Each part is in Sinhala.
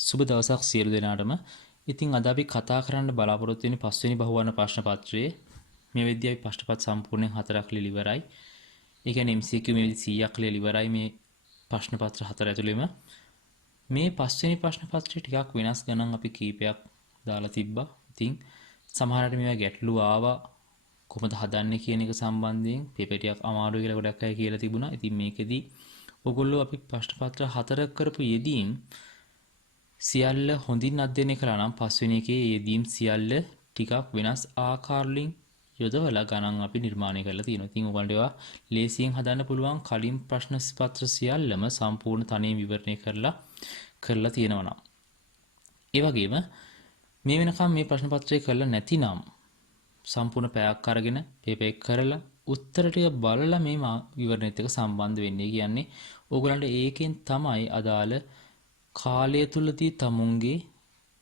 සුබ දවසක් සියලු දෙනාටම. ඉතින් අද අපි කතා කරන්න බලාපොරොත්තු වෙන්නේ පස්වෙනි බහුවර්ණ ප්‍රශ්න පත්‍රයේ. මේ වෙද්දී අපි ප්‍රශ්න පත් සම්පූර්ණයෙන් 4ක් ලියලා ඉවරයි. ඒ කියන්නේ MCQ මේ වෙද්දී 100ක් ලියලා ඉවරයි මේ ප්‍රශ්න පත්‍ර 4 ඇතුළෙම. මේ පස්වෙනි ප්‍රශ්න පත්‍රය ටිකක් වෙනස් ගණන් අපි කීපයක් දාලා තිබ්බා. ඉතින් සමහරවිට මේවා ගැටලු ආවා කොහොමද හදන්නේ කියන එක සම්බන්ධයෙන් පේපර් ටිකක් අමාරුයි කියලා ගොඩක් අය කියලා තිබුණා. ඉතින් මේකෙදී ඔයගොල්ලෝ අපි ප්‍රශ්න පත්‍ර 4 කරපු යෙදීම් සියල්ල හොඳින් අධ්‍යයනය කළා නම් පස්වෙනි එකේ යෙදීම් සියල්ල ටිකක් වෙනස් ආකාරවලින් යොදවලා ගණන් අපි නිර්මාණය කරලා තියෙනවා. ඉතින් ඔයගොල්ලන්ට ඒවා ලේසියෙන් හදන්න පුළුවන් කලින් ප්‍රශ්න පත්‍ර සියල්ලම සම්පූර්ණ තනියෙන් විවරණය කරලා තියෙනවා නම්. ඒ වගේම මේ වෙනකම් මේ ප්‍රශ්න පත්‍රය කරලා නැතිනම් සම්පූර්ණ පැයක් අරගෙන පේපර් එක කරලා උත්තර ටික බලලා මේ විවරණෙත් එක්ක සම්බන්ධ වෙන්නේ. කියන්නේ ඕගොල්ලන්ට ඒකෙන් තමයි අදාළ කාලය තුලදී තමුන්ගේ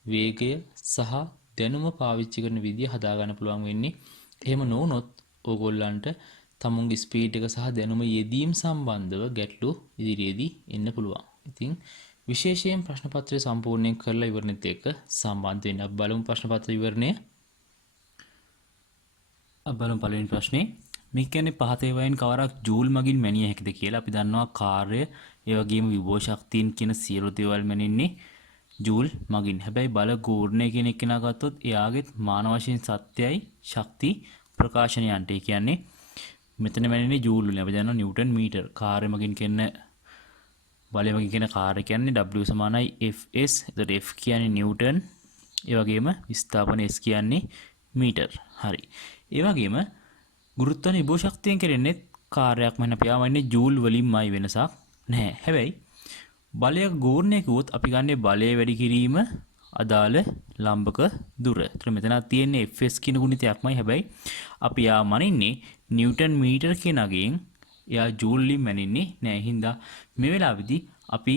වේගය සහ දැනුම පාවිච්චි කරන විදිය හදාගන්න පුළුවන් වෙන්නේ. එහෙම නොවුනොත් ඕගොල්ලන්ට තමුන්ගේ ස්පීඩ් එක සහ දැනුම යෙදීම් සම්බන්ධව ගැටලු ඉදිරියේදී එන්න පුළුවන්. ඉතින් විශේෂයෙන් ප්‍රශ්න පත්‍රය සම්පූර්ණයෙන් කරලා ඉවරනෙත් එක්ක සම්බන්ධ වෙන්න. අපි බලමු ප්‍රශ්න පත්‍ර විවරණය. අපි බලමු පළවෙනි ප්‍රශ්නේ. මේ කියන්නේ පහත ඒවායින් කවරක් ජූල් මගින් මැනිය හැකිද කියලා. අපි දන්නවා කාර්ය ඒ වගේම විභව ශක්තියින් කියන සියලු දේවල් මැනෙන්නේ ජූල් මගින්. හැබැයි බල ගෝර්ණය කියන එක කෙනා ගත්තොත් එයාගෙත් මාන වශයෙන් සත්‍යයි ශක්ති ප්‍රකාශනයන්ට. ඒ කියන්නේ මෙතන මැනෙන්නේ ජූල් වලින්. අපි දන්නවා නිව්ටන් මීටර්. කාර්ය මගින් කියන බලය මගින් කියන කාර්ය කියන්නේ W සමානයි Fs. එතකොට F කියන්නේ නිව්ටන්. ඒ වගේම විස්ථාපන S කියන්නේ මීටර්. හරි. ඒ වගේම ගුරුත්වාකර්ෂණ විභව ශක්තියෙන් කරන්නේ කාර්යයක් මම අපියාවන්නේ ජූල් වලින්මයි වෙනසක් නැහැ. හැබැයි බලය ගෝර්ණය කිව්වොත් අපි ගන්නේ බලය වැඩි කිරීම අදාළ ලම්බක දුර. ඒතර මෙතනක් තියෙන්නේ Fs කියන ගුණිතයක්මයි. හැබැයි අපි යා මනින්නේ නිව්ටන් මීටර් කියන අගෙන් එයා ජූල් වලින් මනින්නේ නැහැ. හින්දා මේ වෙලාවේදී අපි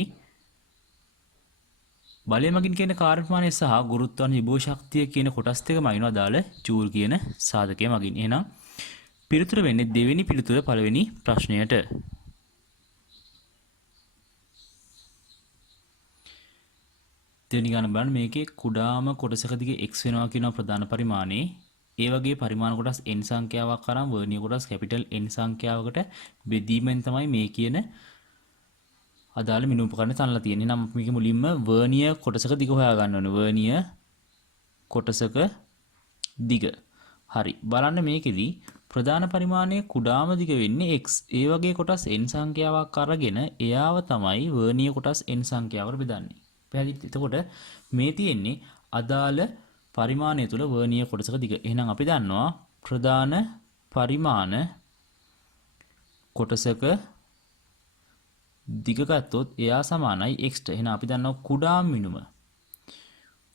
බලය මගින් කියන කාර්ය ප්‍රමාණය සහ ගුරුත්වාකර්ෂණ විභව ශක්තිය කියන කොටස් දෙකම අයිනවා අදාළ ජූල් කියන සාධකය මගින්. එහෙනම් පිළිතුර වෙන්නේ දෙවෙනි පිළිතුර පළවෙනි ප්‍රශ්නයට. දෙවෙනි ගණන බලන්න මේකේ කුඩාම කොටසක දිගේ x වෙනවා කියන ප්‍රධාන පරිමාණේ ඒ වගේ පරිමාණ කොටස් n සංඛ්‍යාවක් අරන් වර්ණීය කොටස් කැපිටල් n සංඛ්‍යාවකට බෙදීමෙන් තමයි මේ කියන අදාළ මිනු උපකරණ තනලා තියෙන්නේ. නම් මේක මුලින්ම වර්ණීය කොටසක දිග හොයා ගන්න ඕනේ. වර්ණීය කොටසක දිග. හරි. බලන්න මේකෙදි ප්‍රධාන පරිමාණයේ කුඩාම දිග වෙන්නේ x. ඒ වගේ කොටස් n සංඛ්‍යාවක් අරගෙන එයාව තමයි වර්ණීය කොටස් n සංඛ්‍යාවකට බෙදන්නේ. පැහැදිලිද? එතකොට මේ තියෙන්නේ අදාළ පරිමාණය තුල වර්ණීය කොටසක දිග. එහෙනම් අපි දන්නවා ප්‍රධාන පරිමාණ කොටසක දිග ගත්තොත් එයා සමානයි x ට. එහෙනම් අපි දන්නවා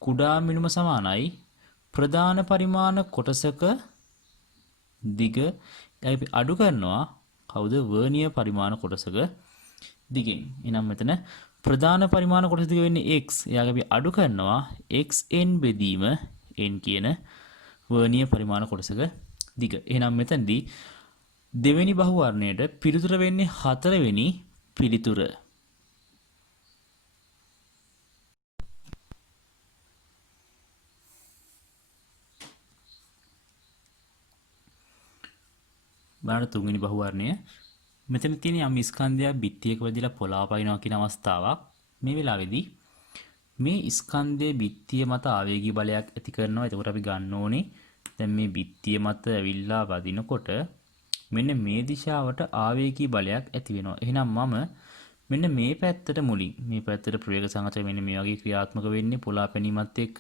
කුඩා මිනුම සමානයි ප්‍රධාන පරිමාණ කොටසක දිග. අපි අඩු කරනවා කවුද? වර්ණීය පරිමාණ කොටසක දිගෙන්. එහෙනම් මෙතන ප්‍රධාන පරිමාණ කොටස දිග වෙන්නේ x. එයාගේ අපි අඩු කරනවා xn බෙදීම n කියන වර්ණීය පරිමාණ කොටසක දිග. එහෙනම් මෙතනදී දෙවෙනි බහුවර්ණයට පිළිතුර වෙන්නේ 4 වෙනි පිළිතුර. බලන්න තුන්වෙනි බහුවර්ණය. මෙතන තියෙන යම් ස්කන්ධයක් බිත්තියක වැදිලා පොළාපයින්නවා කියන අවස්ථාවක්. මේ වෙලාවේදී මේ ස්කන්ධයේ බිත්තිය මත ආවේගී බලයක් ඇති කරනවා. එතකොට අපි ගන්න ඕනේ දැන් මේ බිත්තිය මත ඇවිල්ලා වදිනකොට මෙන්න මේ දිශාවට ආවේගී බලයක් ඇති වෙනවා. එහෙනම් මම මෙන්න මේ පැත්තට මුලින් මේ පැත්තට ප්‍රවේග සංඝචක මෙන්න මේ වගේ ක්‍රියාත්මක වෙන්නේ පොළාපැනීමත් එක්ක.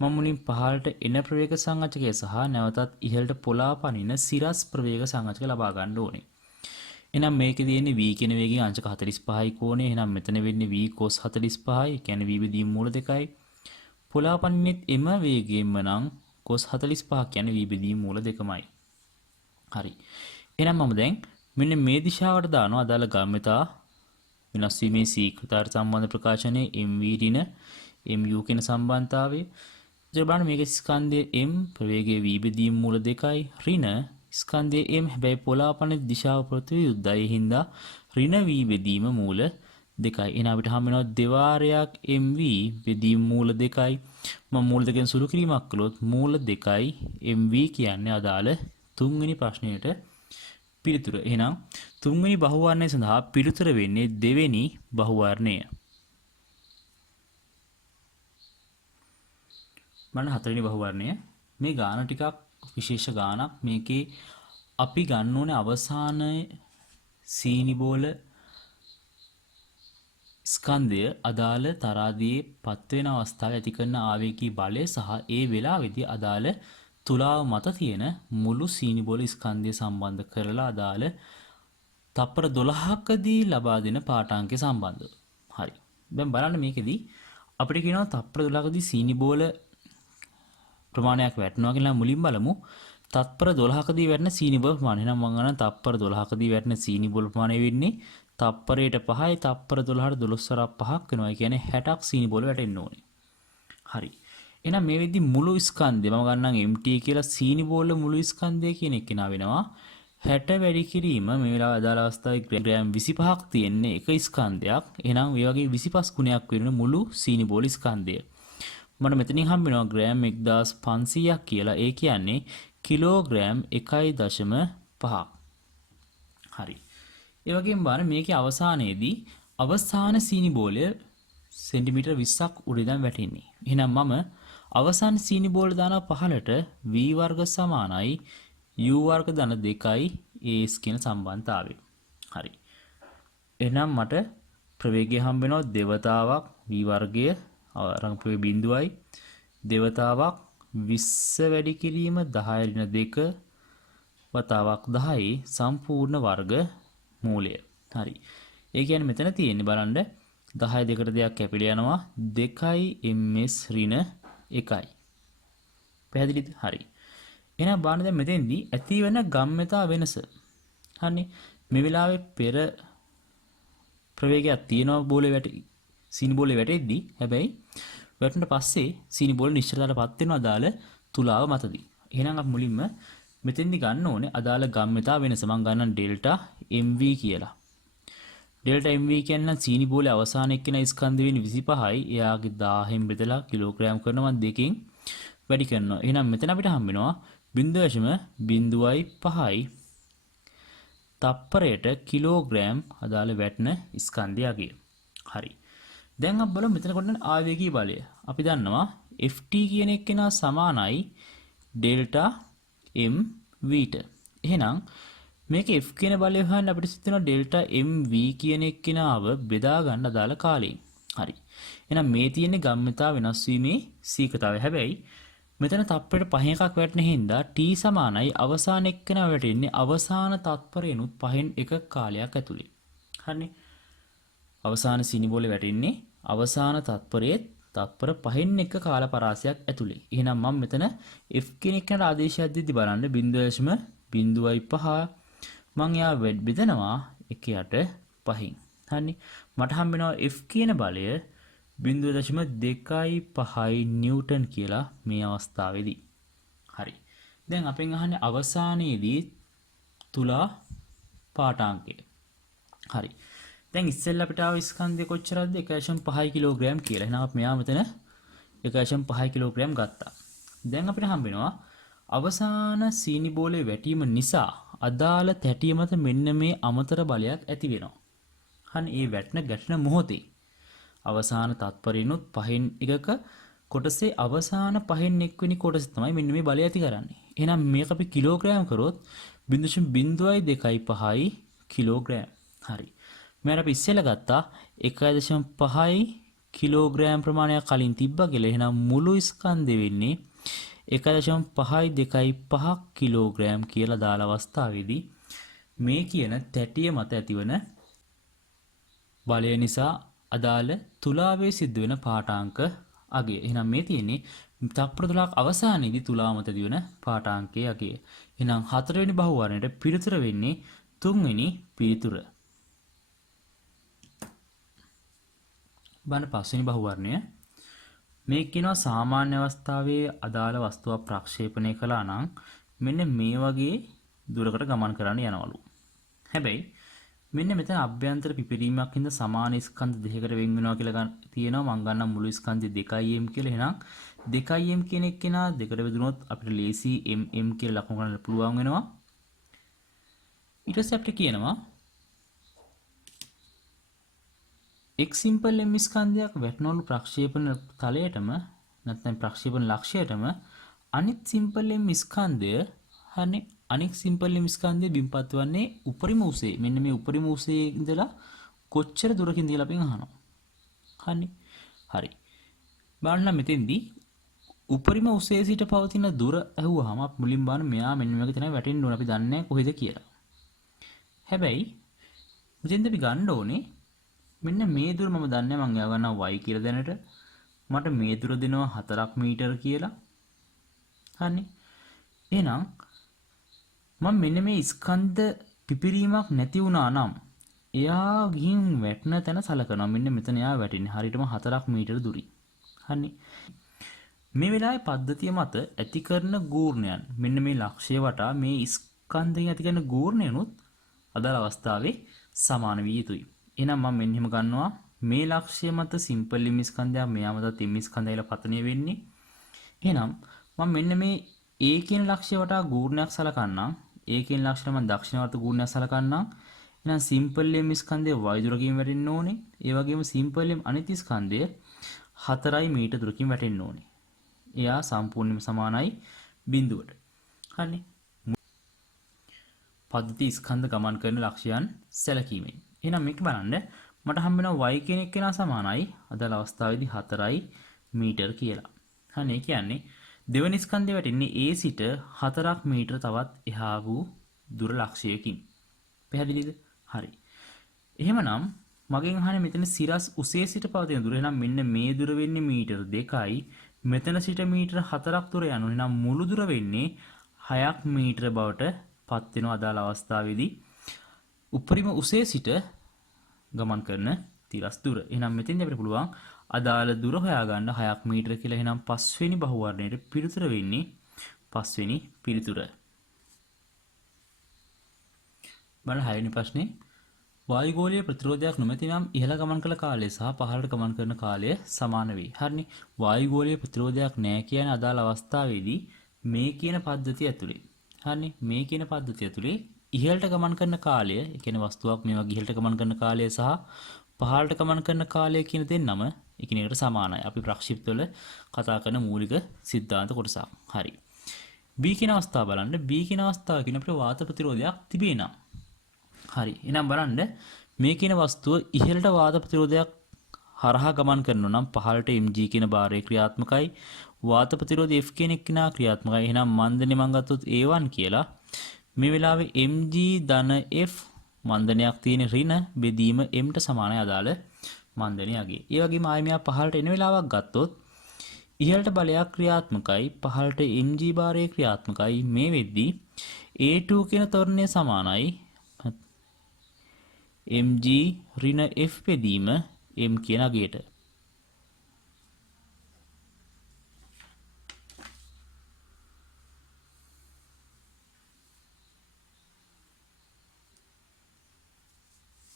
මම මුලින් පහළට එන ප්‍රවේග සංඝචකය සහ නැවතත් ඉහළට පොළාපනින සිරස් ප්‍රවේග සංඝචක ලබා ගන්න ඕනේ. එහෙනම් මේකේ තියෙන්නේ v කියන වේගයෙන් අංශක 45යි කෝණය. එහෙනම් මෙතන වෙන්නේ v cos 45යි. ඒ කියන්නේ v බෙදීම මූල 2යි. පොළාපනින්නෙත් එම වේගයෙන්ම නම් cos 45 කියන්නේ v බෙදීම මූල 2මයි. හරි. එහෙනම් මම දැන් මෙන්න මේ දිශාවට දානවා අදාළ ගම්‍යතා වෙනස් වීමේ ශීඝ්‍රතාවට සම්බන්ධ ප්‍රකාශනයේ mv ඍණ mu කියන සම්බන්ධතාවය. ඉතින් බලන්න මේකේ ස්කන්ධය m ප්‍රවේගයේ v බෙදීම මූල 2යි ඍණ ස්කන්ධයේ m හැබැයි පොළාපන දිශාව ප්‍රතිවිරුද්ධයි. හින්දා ඍණ v බෙදීම මූල 2යි. එහෙනම් අපිට හම් වෙනවා දෙවාරයක් mv බෙදීම මූල 2යි. මම මූල දෙකෙන් සුළු කිරීමක් කළොත් මූල 2යි mv කියන්නේ අදාළ තුන්වෙනි ප්‍රශ්නයට පිළිතුර. එහෙනම් තුන්වෙනි බහුවර්ණය සඳහා පිළිතුර වෙන්නේ දෙවෙනි බහුවර්ණය. බලන්න හතරවෙනි බහුවර්ණය. මේ ගාන ටිකක් විශේෂ ගානක්. මේකේ අපි ගන්න ඕනේ අවසාන සීනි බෝල ස්කන්ධය අදාළ තරාදියේ පත් වෙන අවස්ථාවේ ඇති කරන ආවේගී බලය සහ ඒ වෙලාවේදී අදාළ තුලාව මත තියෙන මුළු සීනි බෝල ස්කන්ධය සම්බන්ධ කරලා අදාළ තප්පර 12කදී ලබා දෙන පාඨාංකය සම්බන්ධව. හරි. දැන් බලන්න මේකෙදී අපිට කියනවා තප්පර 12කදී සීනි බෝල ප්‍රමාණයක් වැටෙනවා කියලා මුලින් බලමු. තත්පර 12කදී වැටෙන සීනි බෝල ප්‍රමාණය. එහෙනම් මම ගන්න තප්පර 12කදී වැටෙන සීනි බෝල ප්‍රමාණය වෙන්නේ තප්පරයට 5යි තප්පර 12ට 12 වරක් 5ක් වෙනවා. ඒ කියන්නේ 60ක් සීනි බෝල වැටෙන්න ඕනේ. හරි. එහෙනම් මේ වෙද්දි මුළු ස්කන්ධය මම ගන්නම් MT කියලා සීනි බෝල මුළු ස්කන්ධය කියන එක නා වෙනවා 60 වැඩි කිරීම මේ වෙලාව අදාළ අවස්ථාවේ ග්‍රෑම් 25ක් තියෙන්නේ එක ස්කන්ධයක්. එහෙනම් මේ වගේ 25 ගුණයක් වෙන මුළු සීනි බෝල ස්කන්ධය. මට මෙතනින් හම්බ වෙනවා ග්‍රෑම් 1500ක් කියලා. ඒ කියන්නේ කිලෝග්‍රෑම් 1.5ක්. හරි. ඒ වගේම බලන්න මේකේ අවසානයේදී අවසාන සීනි බෝලය සෙන්ටිමීටර් 20ක් උඩ ඉඳන් වැටෙන්නේ. එහෙනම් මම අවසාන සීනි බෝල දානවා 15ට v වර්ග සමානයි u වර්ග ධන 2යි as කියන සම්බන්ධතාවය. හරි. එහෙනම් මට ප්‍රවේගය හම්බ වෙනවා දෙවතාවක් v වර්ගය රංගපුවේ බිඳුවයි දෙවතාවක් 20 වැඩි කිරීම 10 ඍණ 2 වතාවක් 10 සම්පූර්ණ වර්ග මූලය. හරි. ඒ කියන්නේ මෙතන තියෙන්නේ බලන්න 10 දෙකට දෙයක් කැපිලා යනවා 2යි ms ඍණ 1යි. පැහැදිලිද? හරි. එහෙනම් බලන්න දැන් මෙතෙන්දී ඇති වෙන ගම්මතා වෙනස. හරිනේ. මේ වෙලාවේ පෙර ප්‍රවේගයක් තියෙනවා බෝලේ වැටි සීනි බෝලේ වැටෙද්දී හැබැයි වැටුණට පස්සේ සීනි බෝල නිශ්චලතාවටපත් වෙනවා අදාළ තුලාව මතදී. එහෙනම් අපි මුලින්ම මෙතෙන්දි ගන්න ඕනේ අදාළ ගම්මතා වෙනස. මම ගන්නම් ඩෙල්ටා mv කියලා. ඩෙල්ටා mv කියන්නේ සීනි බෝලේ අවසාන එක්කෙන ස්කන්ධ වෙන්නේ 25යි. එයාගේ 1000න් බෙදලා කිලෝග්‍රෑම් කරනවා මම දෙකෙන් වැඩි කරනවා. එහෙනම් මෙතන අපිට හම්බ වෙනවා 0.05යි තප්පරයට කිලෝග්‍රෑම් අදාළ වැටෙන ස්කන්ධයගේ. හරි. දැන් අපි බලමු මෙතන කොටන ආවේගී බලය. අපි දන්නවා ft කියන එක්කෙනා සමානයි ඩෙල්ටා mv ට. එහෙනම් මේක f කියන බලය හොයන්න අපිට සිතනවා ඩෙල්ටා mv කියන එක්කෙනාව බෙදා ගන්න අදාළ කාලයෙන්. හරි. එහෙනම් මේ තියෙන්නේ ගම්මිතා වෙනස් වීමේ සීකතාවය. හැබැයි මෙතන තප්පරයට 5 එකක් වැටෙන හින්දා t සමානයි අවසාන එක්කෙනා වැටෙන්නේ අවසාන තත්පරේනුත් 5න් එක කාලයක් ඇතුලේ. හරිනේ. අවසාන සීනි බෝලේ වැටෙන්නේ අවසාන තත්පරයේ තත්පර 5න් එක කාල පරාසයක් ඇතුලේ. එහෙනම් මම මෙතන f කියන එකට ආදේශයක් දෙද්දි බලන්න 0.05 මම එයා බෙදනවා 1/5න්. හරිනේ. මට හම්බ වෙනවා f කියන බලය 0.25 නිව්ටන් කියලා මේ අවස්ථාවේදී. හරි. දැන් අපෙන් අහන්නේ අවසානයේදී තුලා පාඨාංකය. හරි. දැන් ඉස්සෙල්ලා අපිට ආව ස්කන්ධය කොච්චරද 1.5 කිලෝග්‍රෑම් කියලා. එහෙනම් අපි මෙයා මෙතන 1.5 කිලෝග්‍රෑම් ගත්තා. දැන් අපිට හම්බ වෙනවා අවසාන සීනි බෝලේ වැටීම නිසා අදාළ තැටිය මත මෙන්න මේ අමතර බලයක් ඇති වෙනවා. හරි. ඒ ගැටෙන මොහොතේ අවසාන තත්පරිනුත් 5න් එකක කොටසේ අවසාන 5න් එක්වෙනි කොටස තමයි මෙන්න මේ බලය ඇති කරන්නේ. එහෙනම් මේක අපි කිලෝග්‍රෑම් කරොත් 0.0225 කිලෝග්‍රෑම්. හරි. මම අපි ඉස්සෙල්ලා ගත්තා 1.5 කිලෝග්‍රෑම් ප්‍රමාණයක් කලින් තිබ්බා කියලා. එහෙනම් මුළු ස්කන්ධෙ වෙන්නේ 1.525 කිලෝග්‍රෑම් කියලා දාලා අවස්ථාවේදී මේ කියන තැටිය මත ඇතිවන බලය නිසා අදාළ තුලාවේ සිද්ධ වෙන පාඨාංක අගය. එහෙනම් මේ තියෙන්නේ තප්පර 12ක් අවසානයේදී තුලාව මත දිවෙන පාඨාංකයේ අගය. එහෙනම් හතරවෙනි බහුවර්ණයට පිළිතුර වෙන්නේ තුන්වෙනි පිළිතුර. බලන්න පස්වෙනි බහුවර්ණය. මේ කියනවා සාමාන්‍ය අවස්ථාවේ අදාළ වස්තුවක් ප්‍රක්ෂේපණය කළා නම් මෙන්න මේ වගේ දුරකට ගමන් කරන්න යනවලු. හැබැයි මෙන්න මෙතන අභ්‍යන්තර පිපිරීමක් හින්දා සමාන ස්කන්ධ දෙකකට වෙන් වෙනවා කියලා ගන්න තියෙනවා. මම ගන්නම් මුළු ස්කන්ධය 2m කියලා. එහෙනම් 2m කියන එක්කෙනා දෙකට බෙදුනොත් අපිට ලේසි mm කියලා ලකුණු ගන්න පුළුවන් වෙනවා. ඊට පස්සේ අපිට කියනවා x simple m ස්කන්ධයක් වැටෙනවලු ප්‍රක්ෂේපණ තලයටම නැත්නම් ප්‍රක්ෂේපණ ලක්ෂයටම අනිත් simple m ස්කන්ධය හන්නේ අනික් simple m ස්කන්ධය බිම්පත් වන්නේ උපරිම උසේ. මෙන්න මේ උපරිම උසේ ඉඳලා කොච්චර දුරකින්ද කියලා අපි අහනවා. හන්නේ. හරි. බලන්න මෙතෙන්දී උපරිම උසේ සිට පවතින දුර ඇහුවාම අපි මුලින් බලන්න මෙයා මෙන්න මේක තමයි වැටෙන්න ඕන. අපි දන්නේ නැහැ කොහෙද කියලා. හැබැයි මෙතෙන්ද අපි ගන්න ඕනේ මෙන්න මේ දුර මම දන්නේ මම එයා ගන්නවා y කියලා දැනට. මට මේ දුර දෙනවා 4 මීටර කියලා. හරි. එහෙනම් මම මෙන්න මේ ස්කන්ධ පිපිරීමක් නැති වුණා නම් එයා ගිහින් වැටෙන තැන සලකනවා. මෙන්න මෙතන එයා වැටෙන්නේ හරියටම 4 මීටර දුරින්. හරි. මේ වෙලාවේ පද්ධතිය මත ඇති කරන ගූර්ණයන් මෙන්න මේ ලක්ෂය වටා මේ ස්කන්ධයෙන් ඇති කරන ගූර්ණයනුත් අදාළ අවස්ථාවේ සමාන විය යුතුයි. එහෙනම් මම මෙන්න එහෙම ගන්නවා මේ ලක්ෂය මත සිම්පල් ලිම් ස්කන්ධය මෙයා මත තිම් ස්කන්ධයල පතනය වෙන්නේ. එහෙනම් මම මෙන්න මේ A කියන ලක්ෂය වටා ගූර්ණයක් සලකන්නම්. A කියන ලක්ෂයට මම දක්ෂිණාවර්ත ගූර්ණයක් සලකන්නම්. එහෙනම් සිම්පල් ලිම් ස්කන්ධය y දුරකින් වැටෙන්න ඕනේ. ඒ වගේම සිම්පල් ලිම් අනිත් ස්කන්ධය 4 මීටර දුරකින් වැටෙන්න ඕනේ. එයා සම්පූර්ණයෙන්ම සමානයි බිඳුවට. හරිනේ. පද්ධති ස්කන්ධ ගමන් කරන ලක්ෂයන් සැලකීමෙන්. එහෙනම් මේක බලන්න මට හම්බ වෙනවා y කියන එක කෙනා සමානයි අදාළ අවස්ථාවේදී 4 මීටර කියලා. හරි. ඒ කියන්නේ දෙවෙනි ස්කන්ධය වැටෙන්නේ A සිට 4 මීටර තවත් එහා වූ දුර ලක්ෂයකින්. පැහැදිලිද? හරි. එහෙමනම් මගෙන් අහන්නේ මෙතන සිරස් උසේ සිට පවතින දුර. එහෙනම් මෙන්න මේ දුර වෙන්නේ මීටර 2යි. මෙතන සිට මීටර 4ක් දුර යනවා. එහෙනම් මුළු දුර වෙන්නේ 6ක් මීටර බවට පත් වෙනවා අදාළ අවස්ථාවේදී. උපරිම උසේ සිට ගමන් කරන තිරස් දුර. එහෙනම් මෙතෙන්දී අපිට පුළුවන් අදාළ දුර හොයාගන්න 6ක් මීටර කියලා. එහෙනම් 5 වෙනි බහුවර්ණයට පිළිතුර වෙන්නේ 5 වෙනි පිළිතුර. බලන්න 6 වෙනි ප්‍රශ්නේ. වායුගෝලීය ප්‍රතිරෝධයක් නොමැති නම් ඉහළ ගමන් කළ කාලය සහ පහළට ගමන් කරන කාලය සමාන වෙයි. හරිනේ. වායුගෝලීය ප්‍රතිරෝධයක් නැහැ කියන අදාළ අවස්ථාවේදී මේ කියන පද්ධතිය ඇතුලේ. හරිනේ. මේ කියන පද්ධතිය ඇතුලේ ඉහළට ගමන් කරන කාලය, ඒ කියන්නේ වස්තුවක් මේ වගේ ඉහළට ගමන් කරන කාලය සහ පහළට ගමන් කරන කාලය කියන දෙන්නම එකිනෙකට සමානයි. අපි ප්‍රක්ෂිප්තවල කතා කරන මූලික સિદ્ધාන්ත කොටසක්. හරි. B කියන අවස්ථාව බලන්න. B කියන අවස්ථාව කියන අපිට වාත ප්‍රතිරෝධයක් තිබේ නම්. හරි. එහෙනම් බලන්න මේ කියන වස්තුව ඉහළට වාත ප්‍රතිරෝධයක් හරහා ගමන් කරනවා නම් පහළට mg කියන භාරය ක්‍රියාත්මකයි. වාත ප්‍රතිරෝධය F කියන එක්කිනා ක්‍රියාත්මකයි. එහෙනම් මන්දනේ මම ගත්තොත් A1 කියලා. මේ වෙලාවේ mg ධන F මන්දනයක් තියෙන ඍණ බෙදීම m ට සමානයි අදාළ මන්දනයගේ. ඒ වගේම ආයෙ මෙයා පහළට එන වෙලාවක් ගත්තොත් ඉහළට බලයක් ක්‍රියාත්මකයි පහළට mg භාරය ක්‍රියාත්මකයි. මේ වෙද්දී A2 කියන ත්වරණය සමානයි mg ඍණ F බෙදීම m කියන අගයට.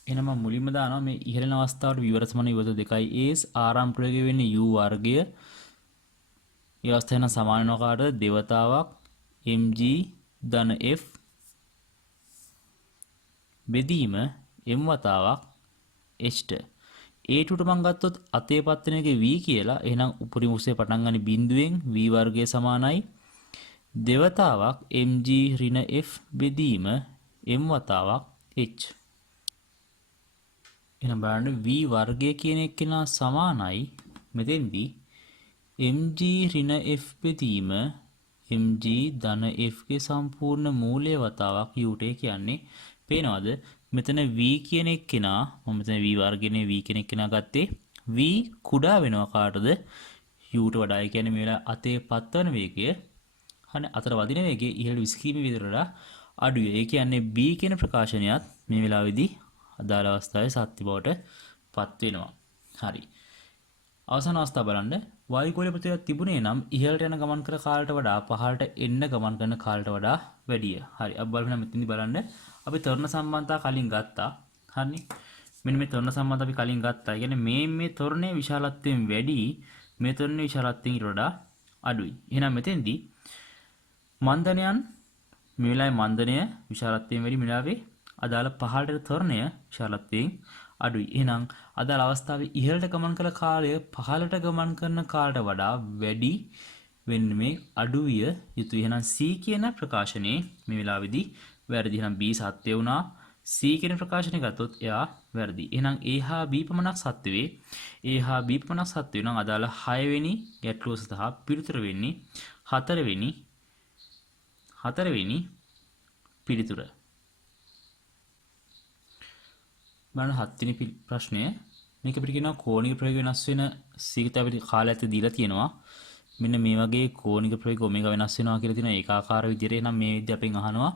එහෙනම් මුලින්ම දානවා මේ ඉහළන අවස්ථාවට විවර සමාන විවෘත 2යි as ආරාම ප්‍රයෝගය වෙන්නේ u වර්ගය. ඒ අවස්ථාව නම් සමාන වෙනවා කාටද? දේවතාවක් mg ධන f බෙදීම m වතාවක් h ට. a2 ට මම ගත්තොත් අතේ පත්වෙන එකේ v කියලා. එහෙනම් උපරිම උසේ පටන් ගන්න බිඳුවෙන් v වර්ගය සමානයි දේවතාවක් mg ඍණ f බෙදීම m වතාවක් h. එහෙනම් බලන්න v වර්ගය කියන එක්කෙනා සමානයි මෙතෙන්දී mg ඍණ f බෙදීම mg ධන f ගේ සම්පූර්ණ මූලය වතාවක් u ට කියන්නේ. පේනවද? මෙතන v කියන එක්කෙනා මම මෙතන v වර්ගනේ v කියන එක්කෙනා ගත්තේ v කුඩා වෙනවා කාටද? u ට වඩා. ඒ කියන්නේ මේ වෙලාව අතේ පත්වන වේගය හරි අතර වදින වේගය ඉහළ විසකීමේ වේගයට අඩුයි. ඒ කියන්නේ b කියන ප්‍රකාශනයත් මේ වෙලාවේදී අදාළ අවස්ථාවේ සත්‍ය බවට පත් වෙනවා. හරි. අවසාන අවස්ථාව බලන්න. වායුගෝලීය ප්‍රතිරෝධය තිබුණේ නම් ඉහළට යන ගමන් කර කාලයට වඩා පහළට එන්න ගමන් කරන කාලයට වඩා වැඩිය. හරි. අපි බලමු මෙතනදී බලන්න. අපි ත්වරණ සම්බන්ධතා කලින් ගත්තා. හරිනේ. මෙන්න මේ තොරණ සම්බන්ධ අපි කලින් ගත්තා. ඒ කියන්නේ මේ තොරණේ විශාලත්වයෙන් වැඩි මේ තොරණේ විශාලත්වයෙන් ඊට වඩා අඩුයි. එහෙනම් මෙතෙන්දී මන්දනයන් මේ වෙලාවේ මන්දනය විශාලත්වයෙන් වැඩි මේ වෙලාවේ අදාළ පහළට තොරණය විශාලත්වයෙන් අඩුයි. එහෙනම් අදාළ අවස්ථාවේ ඉහළට ගමන් කළ කාලය පහළට ගමන් කරන කාලයට වඩා වැඩි වෙන්න මේ අඩු විය යුතුයි. එහෙනම් C කියන ප්‍රකාශනයේ මේ වෙලාවේදී වැරදි. එහෙනම් B සත්‍ය වුණා. C කියන ප්‍රකාශනය ගත්තොත් එයා වැරදි. එහෙනම් A හා B පමණක් සත්‍ය වේ. A හා B පමණක් සත්‍ය වෙනවා. අදාළ 6 වෙනි ගැටලුව සහ පිළිතුර වෙන්නේ 4 වෙනි පිළිතුර. බලන්න 7 වෙනි ප්‍රශ්නය. මේක අපිට කියනවා කෝණික ප්‍රවේග වෙනස් වෙන සීගත අපිට කාලයක් දීලා තියෙනවා. මෙන්න මේ වගේ කෝණික ප්‍රවේග ඔමේගා වෙනස් වෙනවා කියලා තියෙනවා ඒකාකාර විදිහට. එහෙනම් මේ විදිහ අපෙන් අහනවා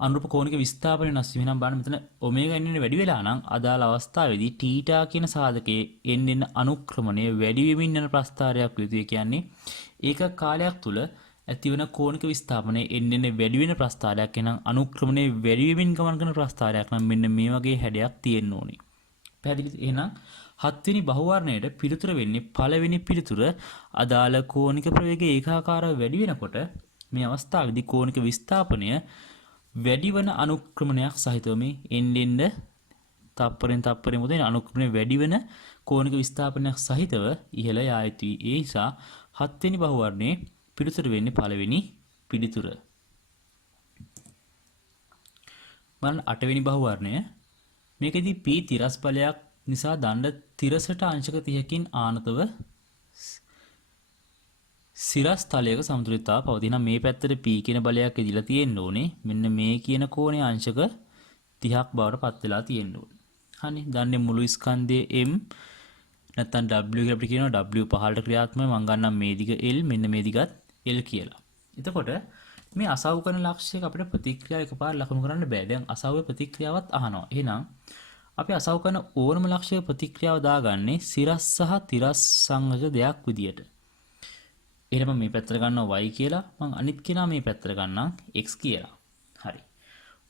අනුරූප කෝණික විස්ථාපන වෙනස් වීම. එහෙනම් බලන්න මෙතන ඔමේගා එන්නේ වැඩි වෙලා නම් අදාළ අවස්ථාවේදී තීටා කියන සාධකයේ එන්න අනුක්‍රමණය වැඩි වෙමින් යන ප්‍රස්ථාරයක් විදිහට කියන්නේ ඒක කාලයක් තුල ඇතිවන කෝණික විස්ථාපනයේ එන්න වැඩි වෙන ප්‍රස්ථාරයක්. එහෙනම් අනුක්‍රමණය වැඩි වෙමින් ගමන් කරන ප්‍රස්ථාරයක් නම් මෙන්න මේ වගේ හැඩයක් තියෙන්න ඕනේ. පැහැදිලිද? එහෙනම් 7 වෙනි බහුවර්ණයට පිළිතුර වෙන්නේ පළවෙනි පිළිතුර අදාළ කෝණික ප්‍රවේගය ඒකාකාරව වැඩි වෙනකොට මේ අවස්ථාවේදී කෝණික විස්ථාපනය වැඩි වන අනුක්‍රමණයක් සහිතව මේ එන්න තප්පරෙන් තප්පරෙන් මොකද අනුක්‍රමණය වැඩි වෙන කෝණික විස්ථාපනයක් සහිතව ඉහළ යා යුතුයි. ඒ නිසා 7 වෙනි බහුවර්ණයේ පිළිතුර වෙන්නේ පළවෙනි පිළිතුර. බලන්න 8 වෙනි බහුවර්ණය. මේකෙදී P තිරස් බලයක් නිසා දණ්ඩ තිරසට අංශක 30කින් ආනතව සිරස් තලයක සමතුලිතතාව පවතින. මේ පැත්තට P කියන බලයක් ඉදිලා තියෙන්න ඕනේ. මෙන්න මේ කියන කෝණයේ අංශක 30ක් බවට පත් වෙලා තියෙන්න ඕනේ. හරි. දන්නේ මුළු ස්කන්ධයේ M නැත්නම් W කියලා අපිට කියනවා. W පහළට ක්‍රියාත්මකයි. මම ගන්නම් මේ දිග L මෙන්න මේ දිගත් L කියලා. එතකොට මේ අසව් කරන ලක්ෂයක අපිට ප්‍රතික්‍රියාව එකපාර ලකුණු කරන්න බෑ. දැන් අසව්වේ ප්‍රතික්‍රියාවත් අහනවා. එහෙනම් අපි අසව් කරන ඕනම ලක්ෂයක ප්‍රතික්‍රියාව දාගන්නේ සිරස් සහ තිරස් සංගත දෙයක් විදියට. එහෙනම් මේ පැත්තට ගන්නවා y කියලා. මම අනිත් කෙනා මේ පැත්තට ගන්නම් x කියලා. හරි.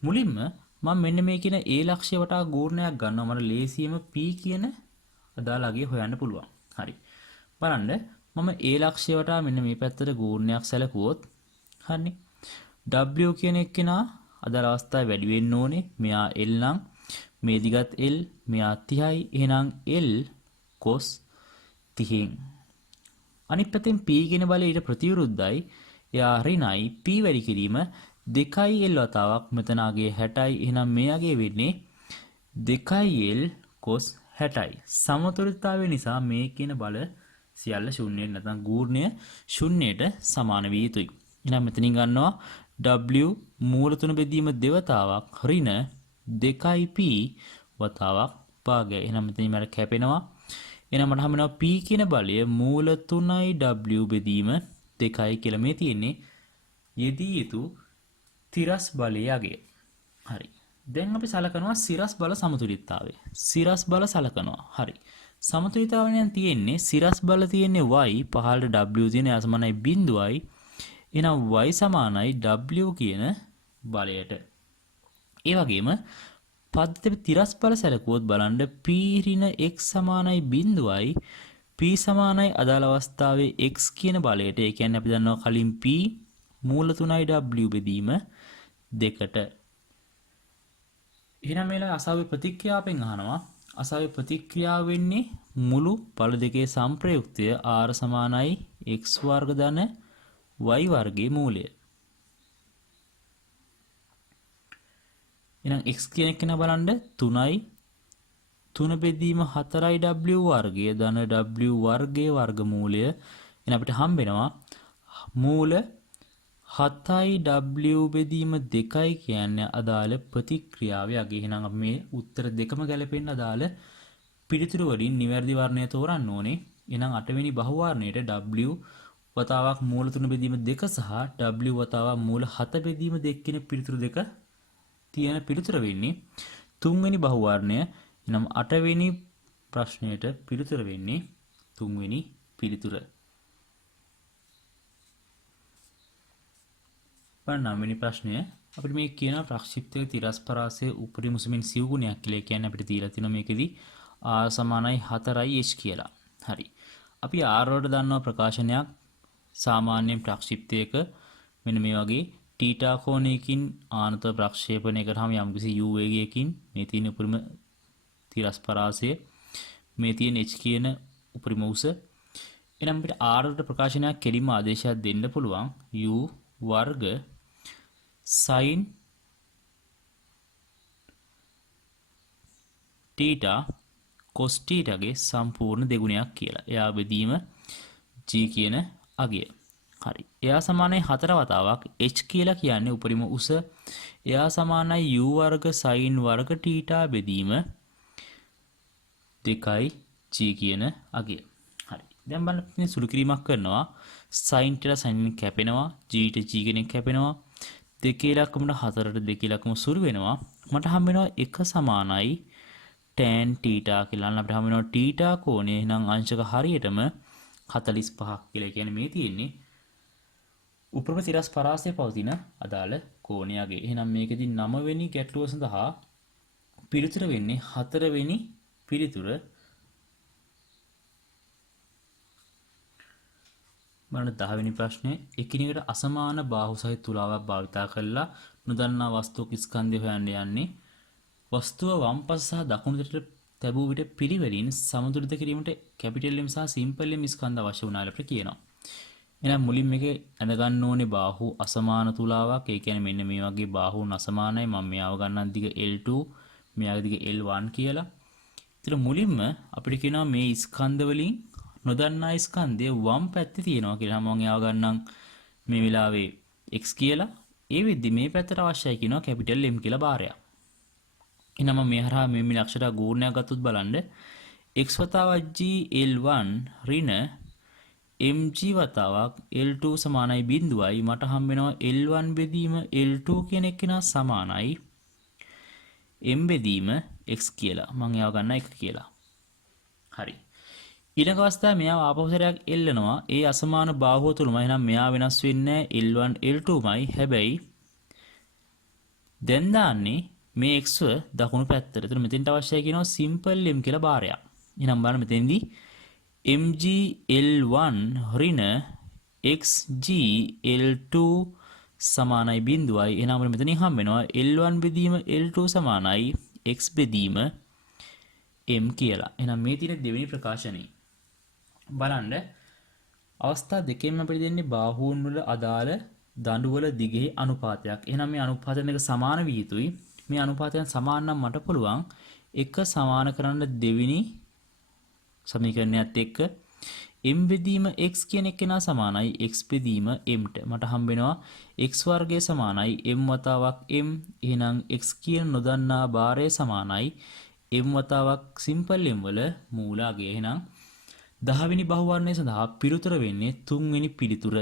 මුලින්ම මම මෙන්න මේ කියන a ලක්ෂය වටා ගූර්ණයක් ගන්නවා. මට ලේසියෙම p කියන අදාළ අගය හොයන්න පුළුවන්. හරි. බලන්න මම a ලක්ෂය වටා මෙන්න මේ පැත්තට ගූර්ණයක් සැලකුවොත් හරිනේ. w කියන එක්කෙනා අදාළ අවස්ථාවේ වැඩි වෙන්න ඕනේ. මෙයා l නම් මේ දිගත් l මෙයා 30යි. එහෙනම් l cos 30න්. අනිත් පැත්තෙන් p කියන බලය ඊට ප්‍රතිවිරුද්ධයි. එයා ඍණයි. p වැඩි කිරීම 2l වතාවක් මෙතන අගේ 60යි. එහෙනම් මේ අගේ වෙන්නේ 2l cos 60යි. සමතුලිතතාවය නිසා මේ කියන බල සියල්ල ශුන්‍යයෙන් නැත්නම් ගූර්ණය ශුන්‍යයට සමාන විය යුතුයි. එහෙනම් මෙතනින් ගන්නවා w මූල තුන බෙදීම දෙවතාවක් ඍණ 2p වතාවක් භාගය. එහෙනම් මෙතනින් මට කැපෙනවා. එහෙනම් මට හම්බෙනවා p කියන බලය මූල 3යි w බෙදීම 2යි කියලා මේ තියෙන්නේ යෙදී යුතු තිරස් බලයේ අගය. හරි. දැන් අපි සලකනවා සිරස් බල සමතුලිතතාවය. සිරස් බල සලකනවා. හරි. සමතුලිතතාවයෙන් තියෙන්නේ සිරස් බල තියෙන්නේ y පහළට w තියෙන යා සමානයි 0යි. එහෙනම් y සමානයි w කියන බලයට. ඒ වගේම පද්ධතිය තිරස් බල සැලකුවොත් බලන්න p ඍණ x සමානයි 0යි. p සමානයි අදාළ අවස්ථාවේ x කියන බලයට. ඒ කියන්නේ අපි දන්නවා කලින් p මූල 3යි w බෙදීම 2ට. එහෙනම් මේලා අසාවේ ප්‍රතික්‍රියාවෙන් අහනවා. අසාවේ ප්‍රතික්‍රියාව වෙන්නේ මුළු බල දෙකේ සංප්‍රයුක්තය r සමානයි x වර්ග ධන y වර්ගයේ මූලය. එහෙනම් x කියන එක න බලන්න 3යි 3 බෙදීම 4යි w වර්ගය ධන w වර්ගයේ වර්ගමූලය. එහෙනම් අපිට හම්බෙනවා මූල 7යි w බෙදීම 2යි කියන්නේ අදාළ ප්‍රතික්‍රියාවේ අගය. එහෙනම් අපි මේ උත්තර දෙකම ගැලපෙන්න අදාළ පිළිතුරු වලින් නිවැරදි වර්ණය තෝරන්න ඕනේ. එහෙනම් 8 වෙනි බහුවර්ණයට w වතාවක් මූල 3 බෙදීම 2 සහ w වතාවක් මූල 7 බෙදීම 2 කියන පිළිතුරු දෙක තියෙන පිළිතුර වෙන්නේ 3 වෙනි බහුවර්ණය. එනම් 8 වෙනි ප්‍රශ්නයට පිළිතුර වෙන්නේ 3 වෙනි පිළිතුර. 9 වෙනි ප්‍රශ්නය අපිට මේ කියන ප්‍රක්ෂිප්තක තිරස් පරාසය උපරිම උසමින් සිව් ගුණයක් කියලා කියන්නේ අපිට දීලා තියෙනවා මේකෙදි r සමානයි 4යි h කියලා. හරි. අපි r වලට දන්නවා ප්‍රකාශනයක් සාමාන්‍යයෙන් ප්‍රක්ෂිප්තයක මෙන්න මේ වගේ θ කෝණයකින් ආනත ප්‍රක්ෂේපණය කරාම යම්කිසි u වේගයකින් මේ තියෙන උපරිම තිරස් පරාසය මේ තියෙන h කියන උපරිම උස එනම් අපිට r වලට ප්‍රකාශනයක් කෙලින්ම ආදේශයක් දෙන්න පුළුවන් u වර්ග sin θ cos θ ගේ සම්පූර්ණ දෙගුණයක් කියලා. එයා බෙදීම g කියන අගය. හරි. එයා සමානයි 4 වතාවක් h කියලා කියන්නේ උපරිම උස. එයා සමානයි u වර්ග sin වර්ග θ බෙදීම 2යි g කියන අගය. හරි. දැන් බලන්න සුළු කිරීමක් කරනවා. sin θ sin කැපෙනවා. g ට g කෙනෙක් කැපෙනවා. දෙකේ ඉලක්කමට 4ට දෙකේ ඉලක්කම සුළු වෙනවා. මට හම්බ වෙනවා 1 සමානයි tan θ කියලා. අපිට හම්බ වෙනවා θ කෝණය එහෙනම් අංශක හරියටම 45ක් කියලා කියන්නේ මේ තියෙන්නේ උපරිම තිරස් පරාසය පවතින අදාළ කෝණයගේ. එහෙනම් මේකෙදි 9 වෙනි ගැටලුව සඳහා පිළිතුර වෙන්නේ 4 වෙනි පිළිතුර. බලන්න 10 වෙනි ප්‍රශ්නේ එකිනෙකට අසමාන බාහු සහිත තුලාවක් භාවිතා කරලා නොදන්නා වස්තුවක ස්කන්ධය හොයන්න යන්නේ. වස්තුව වම් පස සහ දකුණු දෙකට තැබූ විට පිළිවෙලින් සමතුලිත කිරීමට කැපිටල් M සහ සිම්පල් M ස්කන්ධ අවශ්‍ය වුණා කියලා කියනවා. එහෙනම් මුලින් මේකේ ඇඳ ගන්න ඕනේ බාහු අසමාන තුලාවක්. ඒ කියන්නේ මෙන්න මේ වගේ බාහුන් අසමානයි. මම මෙයාව ගන්නම් දිග L2 මෙයාගේ දිග L1 කියලා. ඒතර මුලින්ම අපිට කියනවා මේ ස්කන්ධ වලින් නොදන්නා ස්කන්ධය වම් පැත්තේ තියෙනවා කියලා. මම එයාව ගන්නම් මේ වෙලාවේ x කියලා. ඒ වෙද්දි මේ පැත්තට අවශ්‍යයි කියනවා කැපිටල් M කියලා බාරයක්. එහෙනම් මම මේ හරහා මේ ලක්ෂණ ගුණයක් ගත්තොත් බලන්න x වතාවක් g L1 ඍණ mg වතාවක් L2 සමානයි බිඳුවයි. මට හම්බ වෙනවා L1 බෙදීම L2 කියන එක්කෙනා සමානයි m බෙදීම x කියලා. මම එයාව ගන්න 1 කියලා. හරි. ඊළඟ අවස්ථාවේ මෙයාව ආපහු සැරයක් එල්ලනවා. ඒ අසමාන බාහුව තුලම. එහෙනම් මෙයා වෙනස් වෙන්නේ L1 L2මයි. හැබැයි දැන් දාන්නේ මේ x ව දකුණු පැත්තට. එතන මෙතෙන්ට අවශ්‍යයි කියනවා සිම්පල් m කියලා බාරයක්. එහෙනම් බලන්න මෙතෙන්දී mg L1 ඍණ xg L2 සමානයි බිඳුවයි. එහෙනම් අපිට මෙතනින් හම්බ වෙනවා L1 බෙදීම L2 සමානයි x බෙදීම m කියලා. එහෙනම් මේ තියෙන දෙවෙනි ප්‍රකාශනය. බලන්න අවස්ථා දෙකෙන්ම අපිට දෙන්නේ බාහුන් වල අදාළ දඬු වල දිගේ අනුපාතයක්. එහෙනම් මේ අනුපාතයන් දෙක සමාන විය යුතුයි. මේ අනුපාතයන් සමාන නම් මට පුළුවන් එක සමාන කරන්න දෙවෙනි සමීකරණයත් එක්ක m බෙදීම x කියන එකේනා සමානයි x බෙදීම m ට. මට හම්බ වෙනවා x වර්ගය සමානයි m වතාවක් m. එහෙනම් x කියන නොදන්නා භාරය සමානයි m වතාවක් සිම්පල් m වල මූලාගය. එහෙනම් 10 වෙනි බහුවර්ණය සඳහා පිළිතුර වෙන්නේ 3 වෙනි පිළිතුර.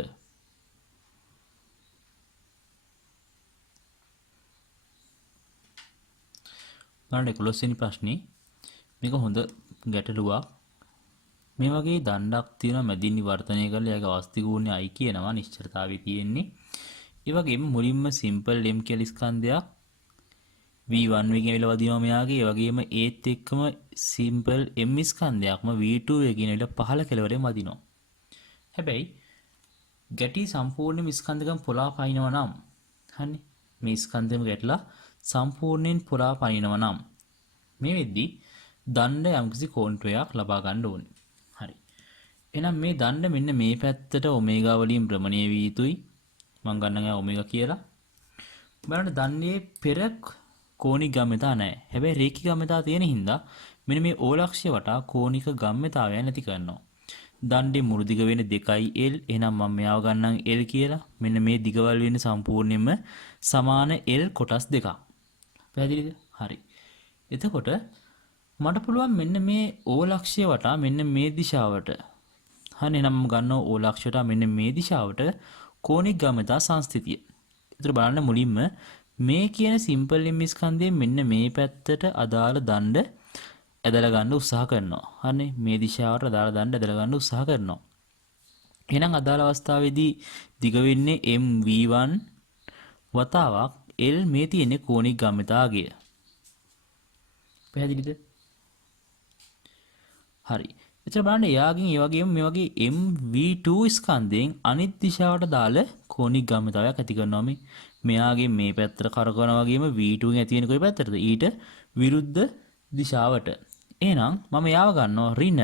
බලන්න 11 වෙනි ප්‍රශ්නේ. මේක හොඳ ගැටලුවක්. මේ වගේ දණ්ඩක් තියෙනවා මැදින් නිවර්තනය කරලා එයාගේ අවස්ථි ගුණය i කියනවා නිශ්චලතාවයේ තියෙන්නේ. ඒ වගේම මුලින්ම සිම්පල් m කියලා ස්කන්ධයක් v1 වේගයෙන් එළව දිනවා මෙයාගේ. ඒ වගේම ඒත් එක්කම සිම්පල් m ස්කන්ධයක්ම v2 වේගයෙන් එළව පහළ කෙළවරෙන් වදිනවා. හැබැයි ගැටි සම්පූර්ණයෙන්ම ස්කන්ධකම් පොළා පනිනවා නම් හන්නේ මේ ස්කන්ධෙම ගැටලා සම්පූර්ණයෙන් පොළා පනිනවා නම් මේ වෙද්දී දණ්ඩ යම්කිසි කෝණත්වයක් ලබා ගන්න ඕනේ. හරි. එහෙනම් මේ දණ්ඩ මෙන්න මේ පැත්තට ඔමේගා වලින් භ්‍රමණය විය යුතුයි. මම ගන්නවා ඔමේගා කියලා. බලන්න දණ්ඩේ පෙර කෝණික ගම්‍යතා නැහැ. හැබැයි රේඛික ගම්‍යතා තියෙන හින්දා මෙන්න මේ ඕලක්ෂය වටා කෝණික ගම්‍යතාවය නැති කරනවා. දණ්ඩේ මුළු දිග වෙන 2l. එහෙනම් මම මෙයාව ගන්නම් l කියලා. මෙන්න මේ දිගවල් වෙන්නේ සම්පූර්ණයෙන්ම සමාන l කොටස් දෙකක්. පැහැදිලිද? හරි. එතකොට මට පුළුවන් මෙන්න මේ ඕලක්ෂය වටා මෙන්න මේ දිශාවට. හරි. එහෙනම් මම ගන්නවා ඕලක්ෂය වටා මෙන්න මේ දිශාවට කෝණික ගම්‍යතා සංස්ථිතිය. ඒතර බලන්න මුලින්ම මේ කියන සිම්පල් m ස්කන්ධයෙන් මෙන්න මේ පැත්තට අදාළ දණ්ඩ ඇදලා ගන්න උත්සාහ කරනවා. හරිනේ. මේ දිශාවට අදාළ දණ්ඩ ඇදලා ගන්න උත්සාහ කරනවා. එහෙනම් අදාළ අවස්ථාවේදී දිග වෙන්නේ mv1 වතාවක් L මේ තියෙන්නේ කෝණික ගම්‍යතාවය. පැහැදිලිද? හරි. එතකොට බලන්න එයාගෙන් ඒ වගේම මේ වගේ MV2 ස්කන්ධයෙන් අනිත් දිශාවට දාලා කෝණික ගම්‍යතාවයක් ඇති කරනවා මේ. මෙයාගේ මේ පැත්තට කරකවනවා වගේම V2 ගෙන් ඇති වෙන්නේ කොයි පැත්තටද? ඊට විරුද්ධ දිශාවට. එහෙනම් මම යාව ගන්නවා ඍණ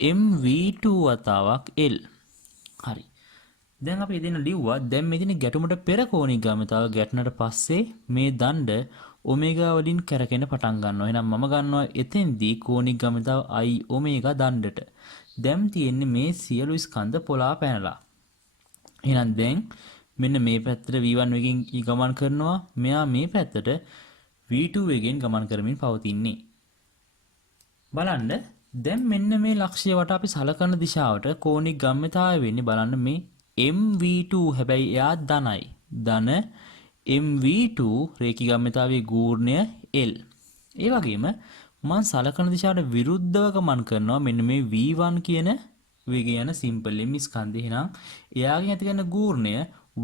MV2 වතාවක් L. හරි. දැන් අපි එදින ලිව්වා දැන් මෙදින ගැටුමට පෙර කෝණික ගම්‍යතාව ගැටුණට පස්සේ මේ දණ්ඩ ඔමේගා වලින් කැරකෙන්න පටන් ගන්නවා. එහෙනම් මම ගන්නවා එතෙන්දී කෝණික ගම්‍යතාව I ඔමේගා දණ්ඩට. දැන් තියෙන්නේ මේ සියලු ස්කන්ධ පොළා පැනලා. එහෙනම් දැන් මෙන්න මේ පැත්තට V1 වෙගෙන් ගමන් කරනවා. මෙයා මේ පැත්තට V2 වෙගෙන් ගමන් කරමින් පවතින්නේ. බලන්න දැන් මෙන්න මේ ලක්ෂ්‍ය වට අපි සලකන දිශාවට කෝණික ගම්‍යතාවය වෙන්නේ බලන්න මේ MV2 හැබැයි එයා ධනයි. ධන MV2 රේඛී ගම්‍යතාවයේ ගූර්ණය L. ඒ වගේම මම සලකන දිශාවට විරුද්ධව ගමන් කරනවා මෙන්න මේ V1 කියන වේගය යන සිම්පල් M ස්කන්ධය. එහෙනම් එයාගෙන් ඇති කරන ගූර්ණය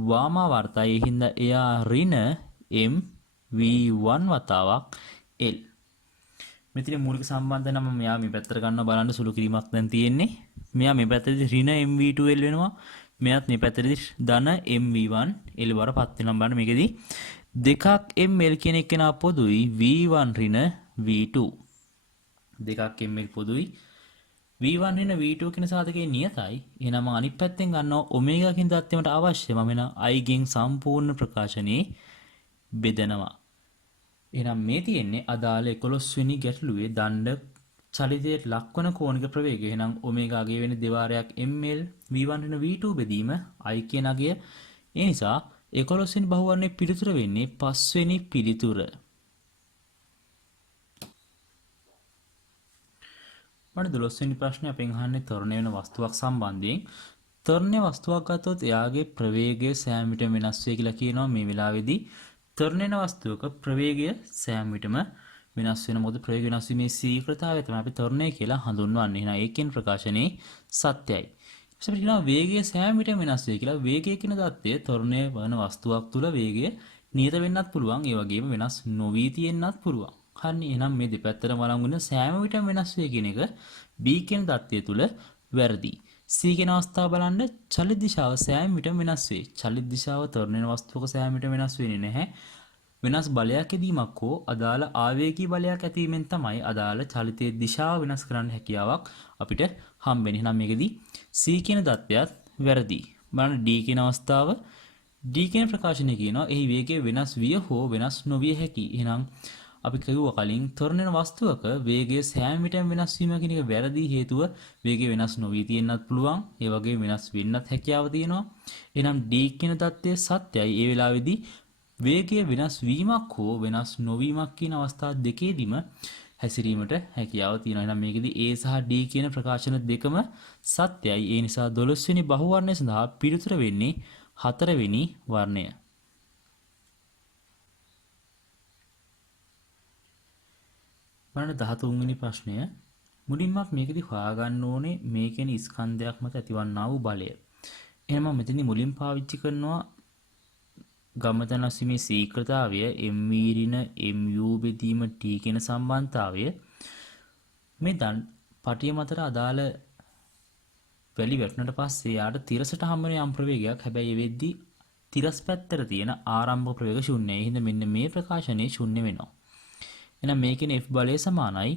වාමාවර්තයි. ඒ හින්දා එයා ඍණ MV1 වතාවක් L. මෙතන මූලික සම්බන්ධය නම් මෙයා මේ පැත්තට ගන්නවා බලන්න සුළු කිරීමක් දැන් තියෙන්නේ. මෙයා මේ පැත්තේදී ඍණ MV2L වෙනවා. මෙයාත් මේ පැත්තේදී ධන MV1 L බරපත් වෙනවා බලන්න මේකෙදී දෙකක් ML කියන එකේනා පොදුයි V1 ඍණ V2. දෙකක් ML පොදුයි V1 ඍණ V2 කියන සාධකයේ නියතයි. එහෙනම් මම අනිත් පැත්තෙන් ගන්නවා ඔමේගා කියන දත්තමට අවශ්‍ය මම එන I ගෙන් සම්පූර්ණ ප්‍රකාශනයේ බෙදනවා. එහෙනම් මේ තියෙන්නේ අදාළ 11 වෙනි ගැටලුවේ දණ්ඩ චලිතයට ලක්වන කෝණික ප්‍රවේගය. එහෙනම් ඔමේගාගේ වෙන දෙවාරයක් ml v1 ඍණ v2 බෙදීම I කියන අගය. ඒ නිසා 11 වෙනි බහුවර්ණයේ පිළිතුර වෙන්නේ 5 වෙනි පිළිතුර. මට 12 වෙනි ප්‍රශ්නේ අපෙන් අහන්නේ ත්වරණය වෙන වස්තුවක් සම්බන්ධයෙන්. ත්වරණය වස්තුවක් ගත්තොත් එයාගේ ප්‍රවේගය සෑම විටම වෙනස් වෙයි කියලා කියනවා. මේ වෙලාවේදී ත්වරණයන වස්තුවක ප්‍රවේගය සෑම විටම වෙනස් වෙන මොකද ප්‍රවේග වෙනස් වීමේ ශීඝ්‍රතාවය තමයි අපි ත්වරණය කියලා හඳුන්වන්නේ. එහෙනම් ඒකෙන් ප්‍රකාශනයේ සත්‍යයි. ඊට පස්සේ කියනවා වේගය සෑම විටම වෙනස් වෙයි කියලා. වේගය කියන தත්ත්වය ත්වරණය වන වස්තුවක් තුල වේගය නියත වෙන්නත් පුළුවන්. ඒ වගේම වෙනස් නොවි තියෙන්නත් පුළුවන්. හරිනේ. එහෙනම් මේ දෙපැත්තටම වළංගු වෙන සෑම විටම වෙනස් වෙයි කියන එක B කියන தත්ත්වය තුල වැරදි. C කියන අවස්ථාව බලන්න චලිත දිශාව සෑම විටම වෙනස් වෙයි. චලිත දිශාව ත්වරණයන වස්තුවක සෑම විටම වෙනස් වෙන්නේ නැහැ. වෙනස් බලයක් ඇදීමක් හෝ අදාළ ආවේගී බලයක් ඇතිවීමෙන් තමයි අදාළ චලිතයේ දිශාව වෙනස් කරන්න හැකියාවක් අපිට හම්බෙන්නේ. එහෙනම් මේකෙදී C කියන தත්ත්වයත් වැරදි. බලන්න D කියන අවස්ථාව D කියන ප්‍රකාශනය කියනවා එහි වේගය වෙනස් විය හෝ වෙනස් නොවිය හැකි. එහෙනම් අපි කිව්වා කලින් ත්වරණයන වස්තුවක වේගය සෑම විටම වෙනස් වීම කියන එක වැරදි. හේතුව වේගය වෙනස් නොවි තියෙන්නත් පුළුවන්. ඒ වගේම වෙනස් වෙන්නත් හැකියාව තියෙනවා. එහෙනම් D කියන தත්ත්වය සත්‍යයි. ඒ වෙලාවේදී වේගය වෙනස් වීමක් හෝ වෙනස් නොවීමක් කියන අවස්ථා දෙකේදීම හැසිරීමට හැකියාව තියෙනවා. එහෙනම් මේකෙදී A සහ D කියන ප්‍රකාශන දෙකම සත්‍යයි. ඒ නිසා 12 වෙනි බහුවර්ණය සඳහා පිළිතුර වෙන්නේ 4 වෙනි වර්ණය. බලන්න 13 වෙනි ප්‍රශ්නය. මුලින්ම මේකෙදී හොයාගන්න ඕනේ මේ කියන ස්කන්ධයක් මත ඇතිවන්නා වූ බලය. එහෙනම් මම මෙතනදී මුලින් පාවිච්චි කරනවා ගමතන අසීමේ ශීඝ්‍රතාවය mv ඍණ mu බෙදීම t කියන සම්බන්ධතාවය මේ පටිය මතට අදාළ වැලි වැටුණට පස්සේ යාට තිරසට හම්බ වෙන යම් ප්‍රවේගයක්. හැබැයි ඒ වෙද්දී තිරස් පැත්තට තියෙන ආරම්භ ප්‍රවේග ශුන්‍යයි. ඒ හින්දා මෙන්න මේ ප්‍රකාශනයේ ශුන්‍ය වෙනවා. එහෙනම් මේකේ F බලය සමානයි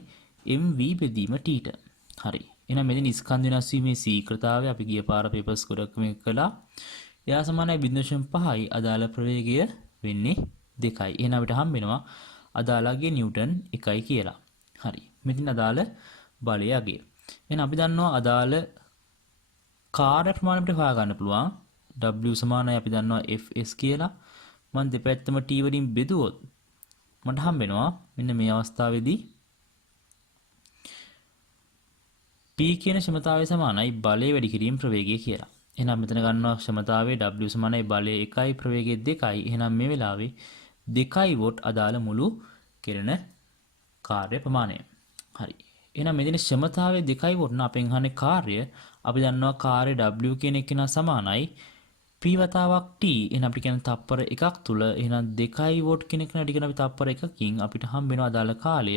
mv බෙදීම t ට. හරි. එහෙනම් මෙතන ස්කන්ධ වෙනස් වීමේ ශීඝ්‍රතාවය අපි ගිය පාර පේපර්ස් ගොඩක් මේක කළා. එයා සමානයි 0.5යි අදාළ ප්‍රවේගය වෙන්නේ 2යි. එහෙනම් අපිට හම්බ වෙනවා අදාළගේ නිව්ටන් 1යි කියලා. හරි. මෙතන අදාළ බලය අගය. එහෙනම් අපි දන්නවා අදාළ කාර්ය ප්‍රමාණය අපිට හොයාගන්න පුළුවන්. W සමානයි අපි දන්නවා Fs කියලා. මම දෙපැත්තම t වලින් බෙදුවොත් මට හම්බ වෙනවා මෙන්න මේ අවස්ථාවේදී P කියන ක්ෂමතාවය සමානයි බලය වැඩි කිරීම ප්‍රවේගය කියලා. එහෙනම් මෙතන ගන්නවා ක්ෂමතාවයේ W සමානයි බලය 1යි ප්‍රවේගය 2යි. එහෙනම් මේ වෙලාවේ 2යි වොට් අදාළ මුළු කෙරෙන කාර්ය ප්‍රමාණය. හරි. එහෙනම් මෙතන ක්ෂමතාවයේ 2යි වොට් නම් අපෙන් අහන්නේ කාර්ය. අපි දන්නවා කාර්ය W කියන එක නා සමානයි p වතාවක් t එහෙනම් අපිට කියන්නේ තප්පර එකක් තුල එහෙනම් 2 වෝට් කෙනෙක් නඩි කරන අපි තප්පර එකකින් අපිට හම්බ වෙන අදාළ කාලය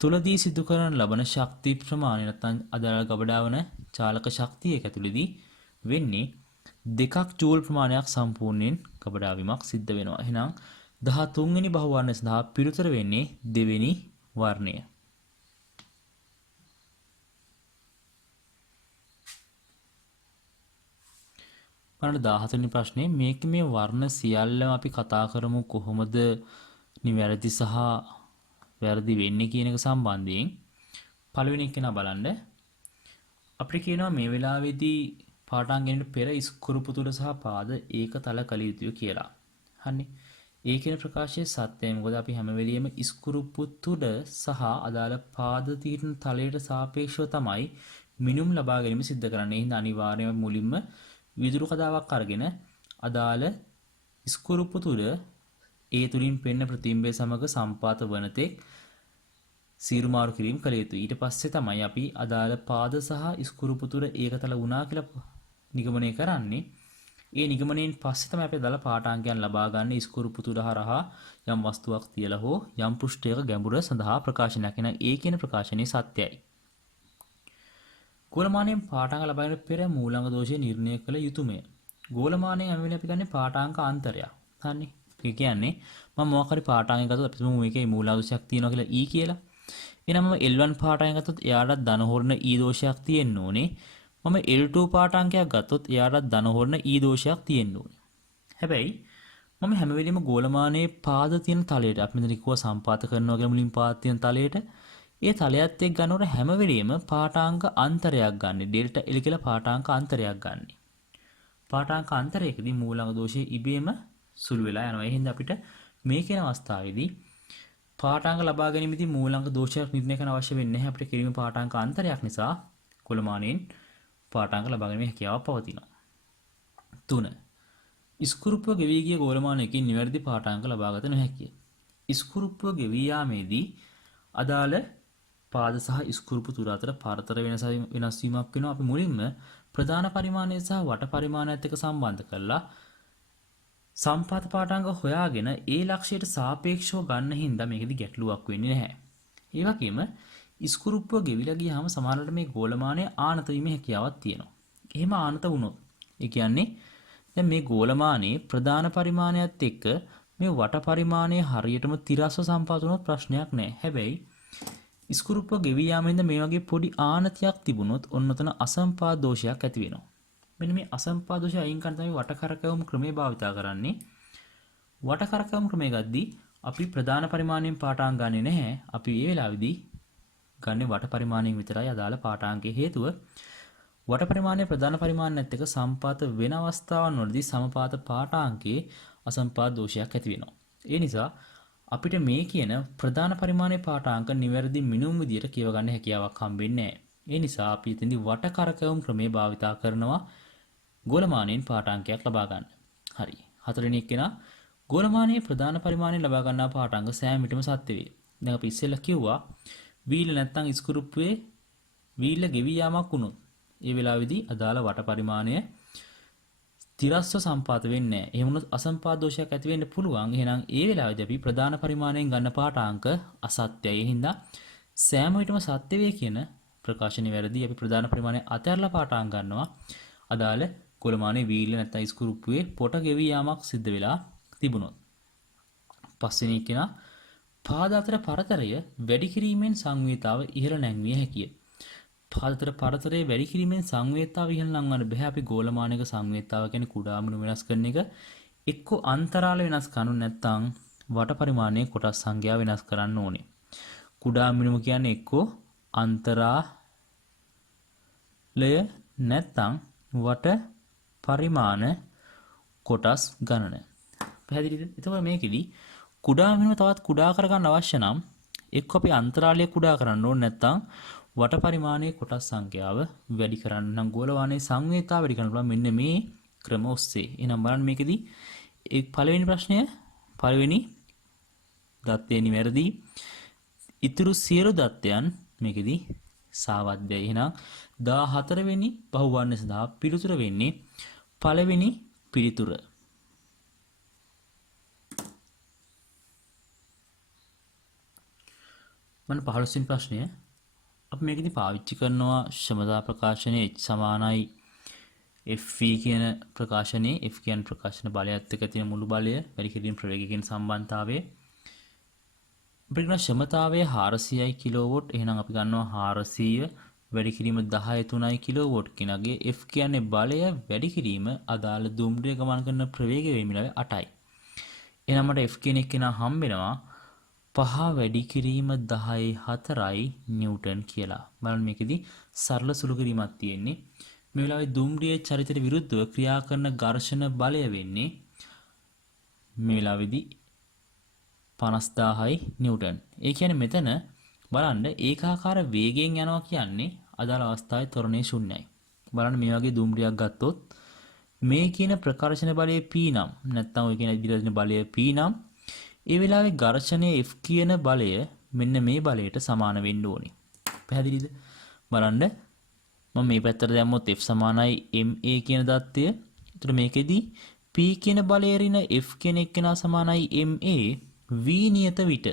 තුලදී සිදු කරන ලබන ශක්ති ප්‍රමාණය නැත්නම් අදාළ ගබඩාවන චාලක ශක්තිය එක ඇතුළේදී වෙන්නේ 2 ජූල් ප්‍රමාණයක් සම්පූර්ණයෙන් ගබඩා වීමක් සිද්ධ වෙනවා. එහෙනම් 13 වෙනි බහුවර්ණය සඳහා පිළිතුර වෙන්නේ දෙවෙනි වර්ණය. බලන්න 17 වෙනි ප්‍රශ්නේ මේක මේ වර්ණ සියල්ලම අපි කතා කරමු කොහොමද නිවැරදි සහ වැරදි වෙන්නේ කියන එක සම්බන්ධයෙන්. පළවෙනි එක නා බලන්න. අපිට කියනවා මේ වෙලාවේදී පාඨාංගයට පෙර ඉස්කුරුපු තුඩ සහ පාද ඒකතල කළ යුතුය කියලා. හරිනේ. ඒ කියන ප්‍රකාශයේ සත්‍යයි. මොකද අපි හැම වෙලෙම ඉස්කුරුපු තුඩ සහ අදාළ පාද තීරණ තලයට සාපේක්ෂව තමයි මිනුම් ලබා ගැනීම සිද්ධ කරන්නේ. එහෙනම් අනිවාර්යයෙන්ම මුලින්ම විදුරු කතාවක් අරගෙන අදාළ ඉස්කුරුප්පු තුල ඒ තුලින් පෙන්න ප්‍රතිබිම්බය සමග සම්පාත වන තෙක් සීරුමාරු කිරීම කළ යුතුයි. ඊට පස්සේ තමයි අපි අදාළ පාද සහ ඉස්කුරුප්පු තුල ඒකතල වුණා කියලා නිගමනය කරන්නේ. ඒ නිගමනයෙන් පස්සේ තමයි අපි අදාළ පාඨාංකයන් ලබා ගන්න ඉස්කුරුප්පු තුල හරහා යම් වස්තුවක් තියලා හෝ යම් පෘෂ්ඨයක ගැඹුර සඳහා ප්‍රකාශනයක්. එන ඒ කියන ප්‍රකාශනයේ සත්‍යයි. ගෝලමානයෙන් පාඨාංග ලබාගෙන පෙර මූලාංග දෝෂය නිර්ණය කළ යුතුයමය. ගෝලමානයෙන් හැම වෙලේම අපි ගන්නේ පාඨාංක අන්තරයක්. හරිනේ. ඒ කියන්නේ මම මොකක් හරි පාඨාංගයක් ගත්තොත් අපි තුමු මේකේ මූලාංග දෝෂයක් තියෙනවා කියලා e කියලා. එහෙනම් මම L1 පාඨාංගයක් ගත්තොත් එයාට ධන හොරණ e දෝෂයක් තියෙන්න ඕනේ. මම L2 පාඨාංකයක් ගත්තොත් එයාට ධන හොරණ e දෝෂයක් තියෙන්න ඕනේ. හැබැයි මම හැම වෙලෙම ගෝලමානයේ පාද තියෙන තලයට අපි මෙතන කිව්වා සම්පාත කරනවා කියලා මුලින් පාද තියෙන තලයට ඒ තලයත් එක්ක ගන්නකොට හැම වෙලෙම පාඨාංක අන්තරයක් ගන්න. ඩෙල්ටා L කියලා පාඨාංක අන්තරයක් ගන්න. පාඨාංක අන්තරයකදී මූලාංග දෝෂය ඉබේම සුළු වෙලා යනවා. ඒ හින්දා අපිට මේ කියන අවස්ථාවේදී පාඨාංක ලබා ගැනීමේදී මූලාංග දෝෂයක් නිර්ණය කරන්න අවශ්‍ය වෙන්නේ නැහැ. අපිට කිරීම පාඨාංක අන්තරයක් නිසා ගෝලමානයෙන් පාඨාංක ලබා ගැනීමේ හැකියාව පවතිනවා. 3. ඉස්කුරුප්පුව ගෙවී ගිය ගෝලමානයකින් නිවැරදි පාඨාංක ලබාගත නොහැකිය. ඉස්කුරුප්පුව ගෙවී යාමේදී අදාළ පාද සහ ඉස්කුරුප්පු තුර අතර පරතර වෙනස් වීමක් වෙනවා. අපි මුලින්ම ප්‍රධාන පරිමාණය සහ වට පරිමාණයත් එක්ක සම්බන්ධ කරලා සම්පාත පාඨාංග හොයාගෙන ඒ ලක්ෂයට සාපේක්ෂව ගන්න හින්දා මේකෙදි ගැටලුවක් වෙන්නේ නැහැ. ඒ වගේම ඉස්කුරුප්පුව ගෙවිලා ගියාම සමහරවිට මේ ගෝලමානය ආනත වීමේ හැකියාවක් තියෙනවා. එහෙම ආනත වුණොත් ඒ කියන්නේ දැන් මේ ගෝලමානයේ ප්‍රධාන පරිමාණයත් එක්ක මේ වට පරිමාණය හරියටම තිරස්ව සම්පාත වුණොත් ප්‍රශ්නයක් නැහැ. හැබැයි ඉස්කුරුප්පුව ගෙවී යාමෙන්ද මේ වගේ පොඩි ආනතියක් තිබුණොත් ඔන්නතන අසම්පාද දෝෂයක් ඇති වෙනවා. මෙන්න මේ අසම්පාද දෝෂය අයින් කරන්න තමයි වට කරකැවුම් ක්‍රමය භාවිතා කරන්නේ. වට කරකැවුම් ක්‍රමය ගද්දී අපි ප්‍රධාන පරිමාණයෙන් පාඨාංග ගන්නෙ නැහැ. අපි මේ වෙලාවේදී ගන්නේ වට පරිමාණයෙන් විතරයි අදාළ පාඨාංගයේ හේතුව වට පරිමාණය ප්‍රධාන පරිමාණයත් එක්ක සම්පාත වෙන අවස්ථාවන් වලදී සමපාත පාඨාංකයේ අසම්පාද දෝෂයක් ඇති වෙනවා. ඒ නිසා අපිට මේ කියන ප්‍රධාන පරිමාණයේ පාඨාංක නිවැරදි මිනුම් විදියට කියව ගන්න හැකියාවක් හම්බෙන්නේ නැහැ. ඒ නිසා අපි ඉතින්දි වට කරකැවුම් ක්‍රමේ භාවිතා කරනවා ගෝලමානයෙන් පාඨාංකයක් ලබා ගන්න. හරි. හතරවෙනි එකේනා ගෝලමානයේ ප්‍රධාන පරිමාණයෙන් ලබා ගන්නා පාඨාංග සෑම විටම සත්‍ය වේ. දැන් අපි ඉස්සෙල්ලා කිව්වා වීල නැත්තම් ඉස්කුරුප්පුවේ වීල ගෙවි යාමක් වුණොත් ඒ වෙලාවේදී අදාළ වට පරිමාණය තිරස්ව සම්පාත වෙන්නේ නැහැ. එහෙම වුණොත් අසම්පාද දෝෂයක් ඇති වෙන්න පුළුවන්. එහෙනම් ඒ වෙලාවේදී අපි ප්‍රධාන පරිමාණයෙන් ගන්න පාඨාංක අසත්‍යයි. ඒ හින්දා සෑම විටම සත්‍ය වේ කියන ප්‍රකාශනය වැරදි. අපි ප්‍රධාන පරිමාණය අතහැරලා පාඨාංක ගන්නවා. අදාළ ගෝලමානයේ වීල නැත්නම් ඉස්කුරුප්පුවේ පොට ගෙවි යාමක් සිද්ධ වෙලා තිබුණොත්. පස්වෙනි එකේනා පාද අතර පරතරය වැඩි කිරීමෙන් සංවේතාව ඉහළ නැංවිය හැකිය. පාද අතර පරතරය වැඩි කිරීමෙන් සංවේතාව ඉහළ නංවන්න බෑ. අපි ගෝලමානයක සංවේතාව කියන්නේ කුඩා මිනු වෙනස් කරන එක එක්ක අන්තරාල වෙනස් කරනු නැත්නම් වට පරිමාණයේ කොටස් සංඛ්‍යාව වෙනස් කරන්න ඕනේ. කුඩා මිනුම කියන්නේ එක්ක අන්තරාලය නැත්නම් වට පරිමාණ කොටස් ගණන. පැහැදිලිද? එතකොට මේකෙදි කුඩා මිනුම තවත් කුඩා කරගන්න අවශ්‍ය නම් එක්ක අපි අන්තරාලය කුඩා කරන්න ඕනේ නැත්නම් වට පරිමාණයේ කොටස් සංඛ්‍යාව වැඩි කරන්න නම් ගෝලමානයේ සංවේතාව වැඩි කරන්න පුළුවන් මෙන්න මේ ක්‍රම ඔස්සේ. එහෙනම් බලන්න මේකෙදි පළවෙනි ප්‍රශ්නය පළවෙනි දත්තය නිවැරදි. ඉතුරු සියලු දත්තයන් මේකෙදි සාවද්‍යයි. එහෙනම් 14 වෙනි බහුවර්ණ සඳහා පිළිතුර වෙන්නේ පළවෙනි පිළිතුර. මම 15 වෙනි ප්‍රශ්නය අපි මේකෙදි පාවිච්චි කරනවා ශ්‍රමතා ප්‍රකාශනයේ H සමානයි FV කියන ප්‍රකාශනයේ F කියන ප්‍රකාශන බලයත් එක්ක තියෙන මුළු බලය වැඩි කිරීම ප්‍රවේගය කියන සම්බන්ධතාවය. අපිට ගන්න ශ්‍රමතාවය 400යි කිලෝවොට්. එහෙනම් අපි ගන්නවා 400 වැඩි කිරීම 10.3යි කිලෝවොට් කියනගේ F කියන්නේ බලය වැඩි කිරීම අදාළ දුම්රිය ගමන් කරන ප්‍රවේගය වෙමිලාවේ 8යි. එහෙනම් මට F කියන එක කෙනා හම්බ වෙනවා 5 වැඩි කිරීම 10/4යි නිව්ටන් කියලා. බලන්න මේකෙදි සරල සුළු කිරීමක් තියෙන්නේ. මේ වෙලාවේ දුම්රියේ චරිතයට විරුද්ධව ක්‍රියා කරන ඝර්ෂණ බලය වෙන්නේ මේ වෙලාවේදී 50000යි නිව්ටන්. ඒ කියන්නේ මෙතන බලන්න ඒකාකාර වේගයෙන් යනවා කියන්නේ අදාළ අවස්ථාවේ ත්වරණය ශුන්‍යයි. බලන්න මේ වගේ දුම්රියක් ගත්තොත් මේ කියන ප්‍රකර්ෂණ බලය P නම් නැත්නම් ඔය කියන ඉදිරියට දෙන බලය P නම් ඒ වෙලාවේ ඝර්ෂණයේ F කියන බලය මෙන්න මේ බලයට සමාන වෙන්න ඕනේ. පැහැදිලිද? බලන්න මම මේ පැත්තට දැම්මොත් F සමානයි ma කියන දත්තය. ඒතර මේකෙදි P කියන බලය ඍණ F කියන එක්කෙනා සමානයි ma v නියත විට.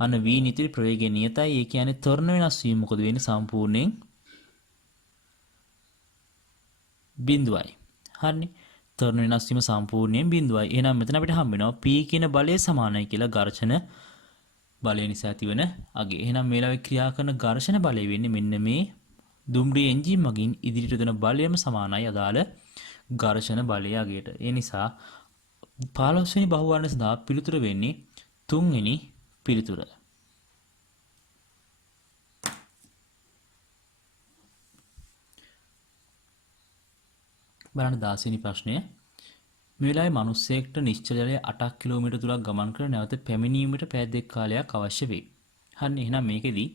අන්න v නියත ප්‍රවේගය නියතයි. ඒ කියන්නේ ත්වරණ වෙනස් වීම මොකද වෙන්නේ සම්පූර්ණයෙන් බිඳුවයි. හරිනේ. ත්වරණ වෙනස් වීම සම්පූර්ණයෙන් බිඳුවයි. එහෙනම් මෙතන අපිට හම්බ වෙනවා P කියන බලය සමානයි කියලා ඝර්ෂණ බලය නිසා ඇතිවන අගේ. එහෙනම් මේ වෙලාවේ ක්‍රියා කරන ඝර්ෂණ බලය වෙන්නේ මෙන්න මේ දුම්රිය එන්ජින් මගින් ඉදිරියට දෙන බලයම සමානයි අදාළ ඝර්ෂණ බලය අගයට. ඒ නිසා 15 වෙනි බහුවර්ණ සඳහා පිළිතුර වෙන්නේ 3 වෙනි පිළිතුර. බලන්න 16 වෙනි ප්‍රශ්නය. මේ වෙලාවේ මිනිස්සෙක්ට නිශ්චල ජලය 8 කිලෝමීටර දුරක් ගමන් කර නැවත පැමිණීමට පැය දෙක කාලයක් අවශ්‍ය වේ. හරිනේ. එහෙනම් මේකෙදි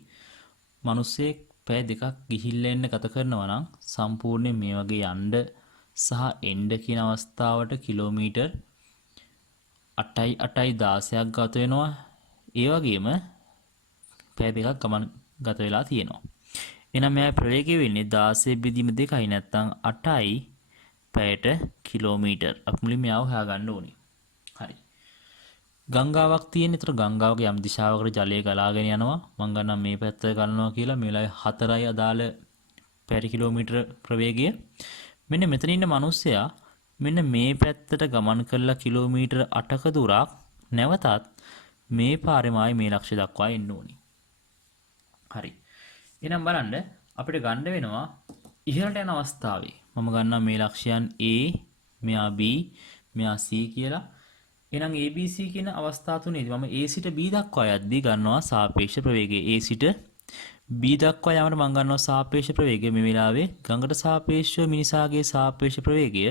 මිනිස්සෙක් පැය දෙකක් ගිහිල්ලා එන්න ගත කරනවා නම් සම්පූර්ණයෙන් මේ වගේ යන්න සහ එන්න කියන අවස්ථාවට කිලෝමීටර් 8.16ක් ගත වෙනවා. ඒ වගේම පැය දෙකක් ගමන් ගත වෙලා තියෙනවා. එහෙනම් මේ ප්‍රවේගය වෙන්නේ 16 බෙදීම 2යි නැත්නම් 8යි පැයට කිලෝමීටර්. අපි මුලින්ම යාව හොයාගන්න ඕනේ. හරි. ගංගාවක් තියෙන. ඒතර ගංගාවගේ යම් දිශාවකට ජලය ගලාගෙන යනවා. මම ගන්නවා මේ පැත්ත ගන්නවා කියලා. මේ වෙලාවේ 4යි අදාළ පැයට කිලෝමීටර ප්‍රවේගය. මෙන්න මෙතන ඉන්න මිනිස්සයා මෙන්න මේ පැත්තට ගමන් කරලා කිලෝමීටර 8ක දුරක් නැවතත් මේ පාරෙමයි මේ ලක්ෂ්‍ය දක්වා එන්න ඕනේ. හරි. එහෙනම් බලන්න අපිට ගන්න වෙනවා ඉහළට යන අවස්ථාවේ මම ගන්නවා මේ ලක්ෂයන් A, මෙයා B, මෙයා C කියලා. එහෙනම් ABC කියන අවස්ථා තුනේදී මම A සිට B දක්වා යද්දී ගන්නවා සාපේක්ෂ ප්‍රවේගය. A සිට B දක්වා යාමට මම ගන්නවා සාපේක්ෂ ප්‍රවේගය. මේ වෙලාවේ ගඟට සාපේක්ෂව මිනිසාගේ සාපේක්ෂ ප්‍රවේගය.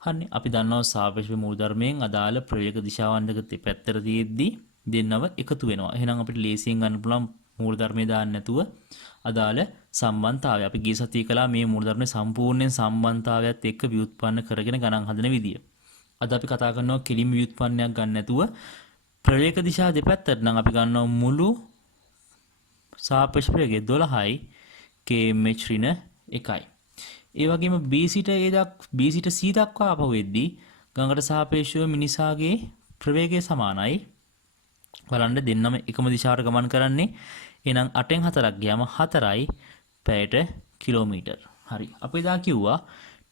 හරිනේ. අපි දන්නවා සාපේක්ෂ මූලධර්මයෙන් අදාළ ප්‍රවේග දිශාවන් දෙක පැත්තට තියෙද්දී දෙන්නව එකතු වෙනවා. එහෙනම් අපිට ලේසියෙන් ගන්න පුළුවන් මූලධර්මය දාන්න නැතුව අදාළ සම්බන්ධතාවය. අපි ගිය සතියේ කළා මේ මූලධර්මයේ සම්පූර්ණයෙන් සම්බන්ධතාවයත් එක්ක ව්‍යුත්පන්න කරගෙන ගණන් හදන විදිය. අද අපි කතා කරනවා කෙලිම ව්‍යුත්පන්නයක් ගන්න නැතුව ප්‍රවේග දිශා දෙපැත්තට නම් අපි ගන්නවා මුළු සාපේක්ෂ ප්‍රවේගය 12යි km ඍණ 1යි. ඒ වගේම B සිට C දක්වා ආපහු වෙද්දී ගඟට සාපේක්ෂව මිනිසාගේ ප්‍රවේගය සමානයි. බලන්න දෙන්නම එකම දිශාවට ගමන් කරන්නේ. එහෙනම් 8න් 4ක් ගියාම 4යි පැයට කිලෝමීටර්. හරි. අපි එදා කිව්වා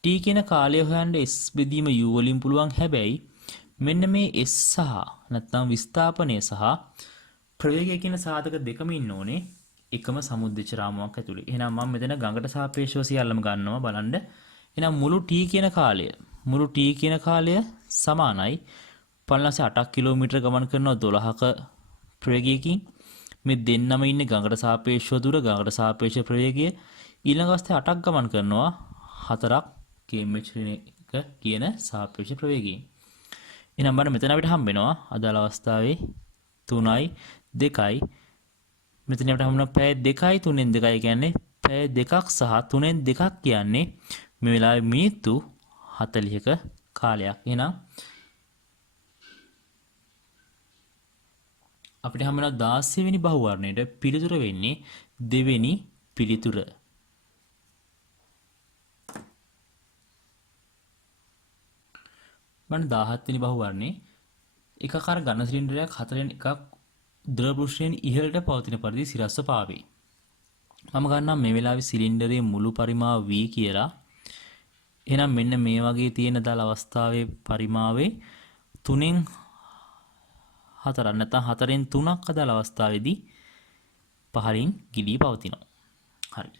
t කියන කාලය හොයන්න s බෙදීම u වලින් පුළුවන්. හැබැයි මෙන්න මේ s සහ නැත්නම් විස්ථාපනය සහ ප්‍රවේගය කියන සාධක දෙකම ඉන්න ඕනේ එකම සමුද්දේශ රාමුවක් ඇතුලේ. එහෙනම් මම මෙතන ගඟට සාපේක්ෂව සියල්ලම ගන්නවා බලන්න. එහෙනම් මුළු t කියන කාලය සමානයි 508ක් කිලෝමීටර ගමන් කරනවා 12ක ප්‍රවේගයකින්. මේ දෙන්නම ඉන්නේ ගඟට සාපේක්ෂව දුර, ගඟට සාපේක්ෂ ප්‍රවේගය. ඊළඟ අවස්ථාවේ 8ක් ගමන් කරනවා 4ක් km කියන සාපේක්ෂ ප්‍රවේගයෙන්. එහෙනම් බලන්න මෙතන අපිට හම්බ වෙනවා අදාළ අවස්ථාවේ 3යි 2යි. මෙතන අපිට හම්බ වෙනවා පැය 2යි 3න් 2යි කියන්නේ පැය 2ක් සහ 3න් 2ක් කියන්නේ මේ වෙලාවේ මිනිත්තු 40ක කාලයක්. එහෙනම් අපිට හම්බ වෙනවා 16 වෙනි බහුවර්ණයට පිළිතුර වෙන්නේ දෙවෙනි පිළිතුර. මම 17 වෙනි බහුවර්ණේ එකකාර ඝන සිලින්ඩරයක් 4න් එකක් ද්‍රව පෘෂ්ඨයෙන් ඉහළට පවතින පරිදි සිරස්ව පාවේ. මම ගන්නම් මේ වෙලාවේ සිලින්ඩරයේ මුළු පරිමාව v කියලා. එහෙනම් මෙන්න මේ වගේ තියෙන දල අවස්ථාවේ පරිමාවේ 3න් 4 නැත්නම් 4න් 3ක් අදාළ අවස්ථාවේදී පහලින් ගිලී පවතිනවා. හරි.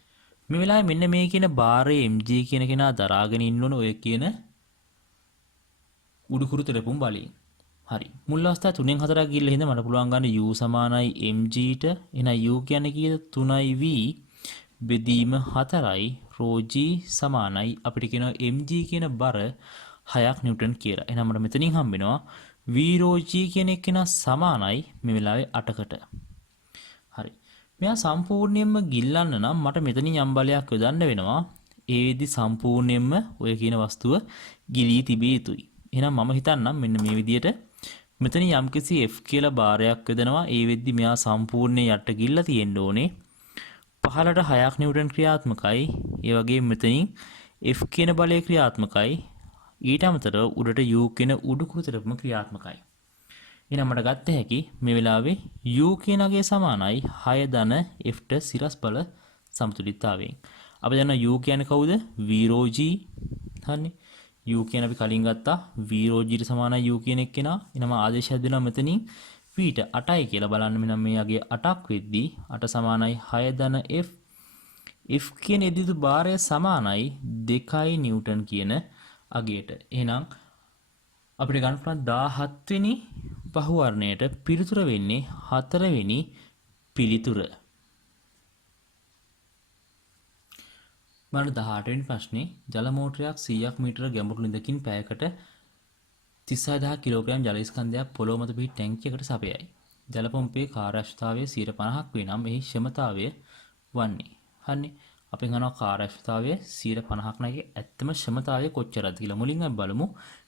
මේ වෙලාවේ මෙන්න මේ කියන බාරයේ mg කියන කෙනා දරාගෙන ඉන්න ඕන ඔය කියන උඩුකුරු තෙරපුම් බලයෙන්. හරි. මුල් අවස්ථාවේ 3න් 4ක් ගිල්ල හින්දා මට පුළුවන් ගන්න u සමානයි mg ට. එහෙනම් u කියන්නේ කීයද? 3යි v බෙදීම 4යි ρg සමානයි අපිට කියනවා mg කියන බර 6ක් නිව්ටන් කියලා. එහෙනම් මට මෙතනින් හම්බ වෙනවා v ρg කියන එක න සමානයි මේ වෙලාවේ 8කට. හරි. මෙයා සම්පූර්ණයෙන්ම ගිල්ලන්න නම් මට මෙතනින් යම් බලයක් යොදන්න වෙනවා. ඒ වෙද්දි සම්පූර්ණයෙන්ම ඔය කියන වස්තුව ගිලී තිබිය යුතුයි. එහෙනම් මම හිතන්නම් මෙන්න මේ විදියට මෙතන යම්කිසි f කියලා බාරයක් යොදනවා. ඒ වෙද්දි මෙයා සම්පූර්ණයෙන් යට ගිල්ලා තියෙන්න ඕනේ. පහළට 6ක් නිව්ටන් ක්‍රියාත්මකයි. ඒ වගේම මෙතනින් f කියන බලය ක්‍රියාත්මකයි. ඊට අමතරව උඩට u කියන උඩුකුරු තෙරපුම ක්‍රියාත්මකයි. එහෙනම් මට ගත්ත හැකි මේ වෙලාවේ u කියනගේ සමානයි 6 ධන f ට සිරස් බල සමතුලිතතාවයෙන්. අපි දන්නවා u කියන්නේ කවුද? v ρg. හරිනේ. u කියන අපි කලින් ගත්තා v ρg ට සමානයි u කියන එක කෙනා. එහෙනම් ආදේශයක් දෙනවා මෙතනින් v ට 8යි කියලා බලන්න. මෙන්න මේ යගේ 8ක් වෙද්දී 8 සමානයි 6 ධන f. f කියන එදිදු භාරය සමානයි 2 නිව්ටන් කියන අගයට. එහෙනම් අපිට ගන්න පුළුවන් 17 වෙනි බහුවර්ණයට පිළිතුර වෙන්නේ 4 වෙනි පිළිතුර. බලන්න 18 වෙනි ප්‍රශ්නේ ජල මෝටරයක් 100ක් මීටර ගැඹුරු ළිඳකින් පැයකට 36000 කිලෝග්‍රෑම් ජල ස්කන්ධයක් පොළොව මත පිහිටි ටැංකියකට සපයයි. ජල පොම්පේ කාර්යක්ෂමතාවය 50%ක් වේ නම් එහි ක්ෂමතාවය වන්නේ. හරිනේ. අපි ගන්නවා කාර්යක්ෂමතාවය 50%ක් නැගේ ඇත්තම ක්ෂමතාවය කොච්චරද කියලා. මුලින්ම බලමු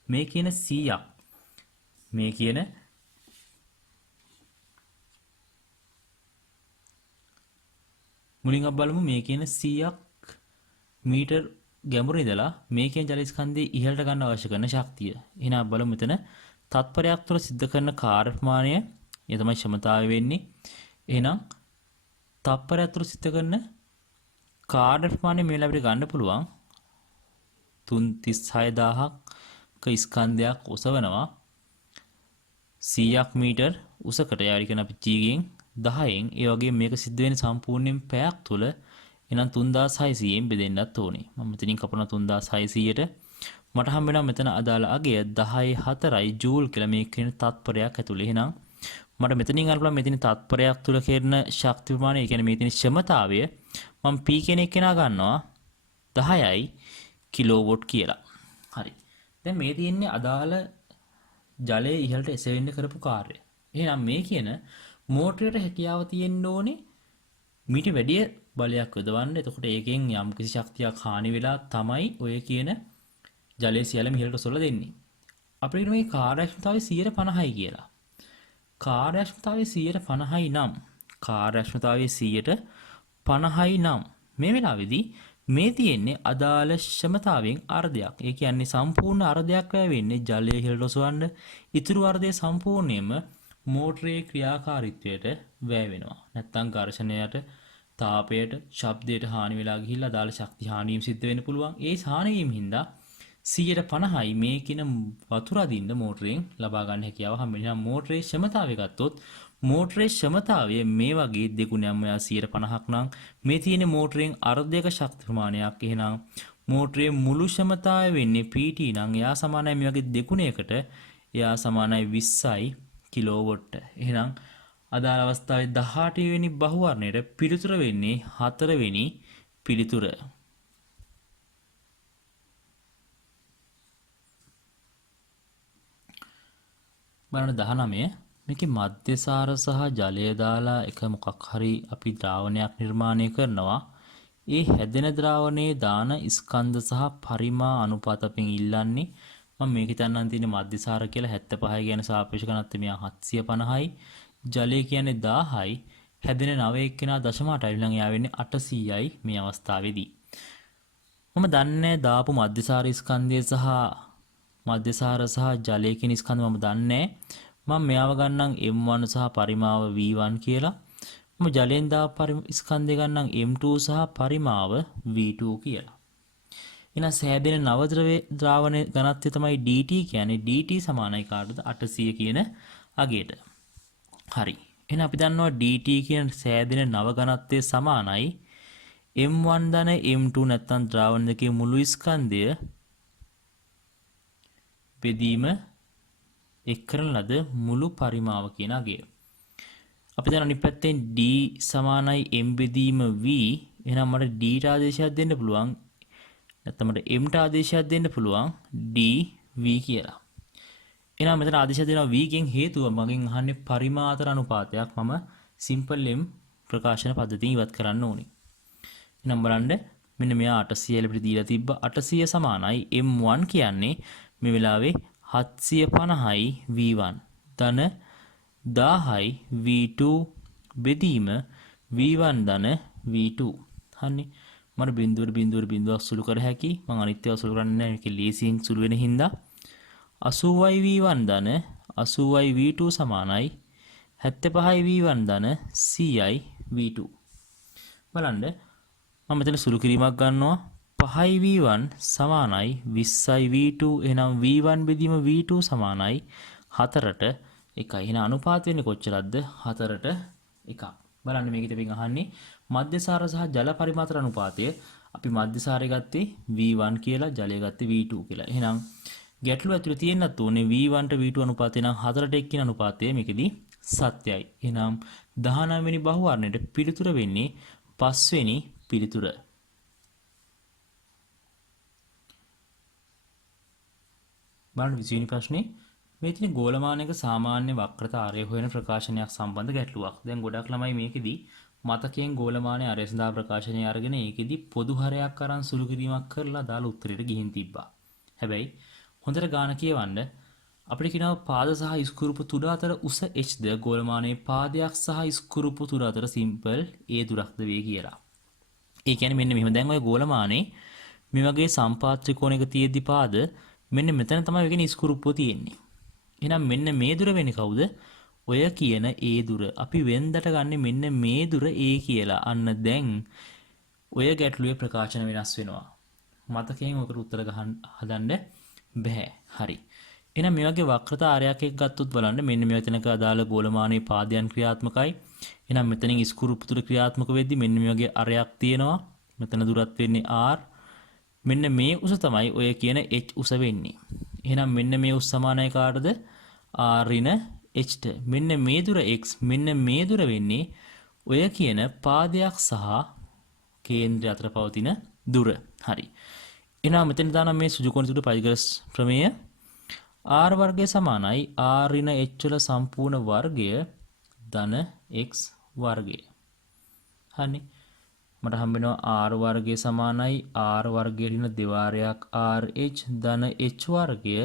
මේ කියන 100ක් මේ කියන මුලින් අපි බලමු මේ කියන 100ක් මීටර් ගැඹුරු ඉඳලා මේ කියන ජල ස්කන්ධයේ ඉහළට ගන්න අවශ්‍ය කරන ශක්තිය. එහෙනම් අපි බලමු මෙතන තත්පරයක් තුළ සිද්ධ කරන කාර්ය ප්‍රමාණය ඒ තමයි ක්ෂමතාවය වෙන්නේ. එහෙනම් තත්පරයක් තුළ සිද්ධ කරන කාර්ය ප්‍රමාණය මේ අපිට ගන්න පුළුවන් 36000ක ස්කන්ධයක් ඔසවනවා 100ක් මීටර් උසකට. යාලි කියන අපි g ගෙන් 10න් ඒ වගේ මේක සිද්ධ වෙන සම්පූර්ණයෙන් පැයක් තුළ එහෙනම් 3600න් බෙදෙන්නත් ඕනේ. මම මෙතනින් කපනවා 3600ට. මට හම්බ වෙනවා මෙතන අදාළ අගය 10.4යි ජූල් කියලා මේ කියන තත්පරයක් ඇතුළේ. එහෙනම් මට මෙතනින් ගන්න පුළුවන් මෙතන තත්පරයක් තුල කෙරෙන ශක්ති ප්‍රමාණය, ඒ කියන්නේ මේ තියෙන ක්ෂමතාවය මම p කියන එක කෙනා ගන්නවා 10යි කිලෝවොට් කියලා. හරි. දැන් මේ තියෙන්නේ අදාළ ජලයේ ඉහළට එසවෙන්න කරපු කාර්යය. එහෙනම් මේ කියන මෝටරයට හැකියාව තියෙන්න ඕනේ මීට වැඩිය බලයක් යොදවන්න. එතකොට ඒකෙන් යම් කිසි ශක්තියක් හානි වෙලා තමයි ඔය කියන ජලයේ සියල්ලම ඉහළට ඔසවලා දෙන්නේ. අපිට මේ කාර්යක්ෂමතාවය 50%යි කියලා. කාර්යක්ෂමතාවය 50%යි නම් මේ වෙලාවේදී මේ තියෙන්නේ අදාළ ක්ෂමතාවයෙන් අර්ධයක්. ඒ කියන්නේ සම්පූර්ණ අර්ධයක් වැය වෙන්නේ ජලයේ ඉහළට ඔසවන්න. ඉතුරු අර්ධය සම්පූර්ණයෙන්ම මෝටරේ ක්‍රියාකාරීත්වයට වැය වෙනවා. නැත්තම් ඝර්ෂණයට, තාපයට, ශබ්දයට හානි වෙලා ගිහිල්ලා අදාළ ශක්ති හානියම් සිද්ධ වෙන්න පුළුවන්. ඒ හානි වීම හින්දා 50%යි මේ කියන වතුර අදින්න මෝටරයෙන් ලබා ගන්න හැකියාව හම්බ වෙනවා. මෝටරේ ක්ෂමතාවය ගත්තොත් මෝටරේ ක්ෂමතාවය මේ වගේ දෙගුණයක් මෙයා 50%ක් නම් මේ තියෙන මෝටරෙන් අර්ධයක ශක්ති ප්‍රමාණයක්. එහෙනම් මෝටරේ මුළු ක්ෂමතාවය වෙන්නේ PT නම් එයා සමානයි මේ වගේ දෙගුණයකට. එයා සමානයි 20යි කිලෝවොට්. එහෙනම් අදාළ අවස්ථාවේ 18 වෙනි බහුවර්ණයට පිළිතුර වෙන්නේ 4 වෙනි පිළිතුර. බලන්න 19 මේකේ මධ්‍යසාර සහ ජලය දාලා එක මොකක් හරි අපි ද්‍රාවණයක් නිර්මාණය කරනවා. ඒ හැදෙන ද්‍රාවණයේ දාන ස්කන්ධ සහ පරිමා අනුපාත අපෙන් ඉල්ලන්නේ. මම මේක හිතන්නම් තියෙන්නේ මධ්‍යසාර කියලා 75 කියන සාපේක්ෂ ඝනත්වය මෙයා 750යි. ජලය කියන්නේ 1000යි. හැදෙන 9 එක්කෙනා 0.8යි. ඊළඟ යා වෙන්නේ 800යි මේ අවස්ථාවේදී. මම දන්නේ දාපු මධ්‍යසාර ස්කන්ධය සහ මධ්‍යසාර සහ ජලය කියන ස්කන්ධ මම දන්නේ මම මෙයාව ගන්නම් M1 සහ පරිමාව V1 කියලා. මම ජලයෙන් දාපු ස්කන්ධය ගන්නම් M2 සහ පරිමාව V2 කියලා. එහෙනම් සෑදෙන නව ද්‍රාවණ ඝනත්වය තමයි dt කියන්නේ. dt සමානයි කාටද 800 කියන අගයට. හරි. එහෙනම් අපි දන්නවා dt කියන සෑදෙන නව ඝනත්වය සමානයි m1 ධන m2 නැත්නම් ද්‍රාවණ දෙකේ මුළු ස්කන්ධය බෙදීම එක් කරන ලද මුළු පරිමාව කියන අගය. අපි දැන් අනිත් පැත්තෙන් d සමානයි m බෙදීම v. එහෙනම් මට d ට ආදේශයක් දෙන්න පුළුවන්. නැත්නම් මට m ට ආදේශයක් දෙන්න පුළුවන් dv කියලා. එහෙනම් මෙතන ආදේශයක් දෙනවා v ගෙන් හේතුව මගෙන් අහන්නේ පරිමාතර අනුපාතයක්. මම සිම්පල් m ප්‍රකාශන පද්ධතියෙන් ඉවත් කරන්න ඕනේ. එහෙනම් බලන්න මෙන්න මෙයා 800 අපිට දීලා තිබ්බා. 800 සමානයි m1 කියන්නේ මේ වෙලාවේ 750යි v1 ධන 10යි v2 බෙදීම v1 ධන v2. හරිනේ. මම බිඳුවක් සුළු කර හැකි. මම අනිත්‍යව සුළු කරන්නේ නැහැ. මේක ලේසියෙන් සුළු වෙන හින්දා 80යි v1 ධන 80යි v2 සමානයි 75යි v1 ධන 100යි v2. බලන්න මම මෙතන සුළු කිරීමක් ගන්නවා. 5යි v1 සමානයි 20යි v2. එහෙනම් v1 බෙදීම v2 සමානයි 4ට 1යි. එහෙනම් අනුපාත වෙන්නේ කොච්චරද? 4ට 1ක්. බලන්න මේකෙත් අපි අහන්නේ මධ්‍යසාර සහ ජල පරිමාත්‍ර අනුපාතය. අපි මධ්‍යසාරය ගත්තේ v1 කියලා, ජලය ගත්තේ v2 කියලා. එහෙනම් ගැටලුව ඇතුලේ තියෙන්නත් ඕනේ v1 ට v2 අනුපාතය නම් 4ට 1 කියන අනුපාතය මේකෙදි සත්‍යයි. එහෙනම් 19 වෙනි බහුවර්ණයට පිළිතුර වෙන්නේ 5 වෙනි පිළිතුර. බලන්න 20 වෙනි ප්‍රශ්නේ මේ තියෙන ගෝලමානයක සාමාන්‍ය වක්‍රතා ආරය හොයන ප්‍රකාශනයක් සම්බන්ධ ගැටලුවක්. දැන් ගොඩක් ළමයි මේකෙදි මතකයෙන් ගෝලමානයේ ආරය සඳහා ප්‍රකාශනය අරගෙන ඒකෙදි පොදු හරයක් අරන් සුළු කිරීමක් කරලා දාලා උත්තරෙට ගිහින් තිබ්බා. හැබැයි හොඳට ගාන කියවන්න අපිට කියනවා පාද සහ ස්කූරුප තුඩ අතර උස h ද ගෝලමානයේ පාදයක් සහ ස්කූරුප තුඩ අතර සිම්පල් a දුරක්ද වේ කියලා. ඒ කියන්නේ මෙන්න මෙහෙම දැන් ඔය ගෝලමානයේ මේ වගේ සම්පාත්‍රිකෝණයක තියෙද්දි පාද මෙන්න මෙතන තමයි වෙන්නේ ස්කූරුප්පුව තියෙන්නේ. එහෙනම් මෙන්න මේ දුර වෙන්නේ කවුද? ඔය කියන a දුර. අපි වෙන්දට ගන්නෙ මෙන්න මේ දුර a කියලා. අන්න දැන් ඔය ගැටලුවේ ප්‍රකාශන වෙනස් වෙනවා. මතකයෙන් ඔකට උත්තර ගන්න හදන්න බෑ. හරි. එහෙනම් මේ වගේ වක්‍රතා ආරයක් එක්ක ගත්තොත් බලන්න මෙන්න මේ වචනක අදාළ ගෝලමානයේ පාදයන් ක්‍රියාත්මකයි. එහෙනම් මෙතනින් ස්කූරුප්පු තුඩ ක්‍රියාත්මක වෙද්දි මෙන්න මේ වගේ අරයක් තියෙනවා. මෙතන දුරත් වෙන්නේ r. මෙන්න මේ උස තමයි ඔය කියන h උස වෙන්නේ. එහෙනම් මෙන්න මේ උස සමානයි කාටද? r ඍණ h ට. මෙන්න මේ දුර x, මෙන්න මේ දුර වෙන්නේ ඔය කියන පාදයක් සහ කේන්ද්‍රය අතර පවතින දුර. හරි. එහෙනම් මෙතන දානම් මේ සුජුකෝණ තුඩ පයිගස් ප්‍රමේය r වර්ගය සමානයි r ඍණ h වල සම්පූර්ණ වර්ගය ධන x වර්ගය. හරි. මට හම්බ වෙනවා r වර්ගය සමානයි r වර්ගය ඍණ දෙවාරයක් rh ධන h වර්ගය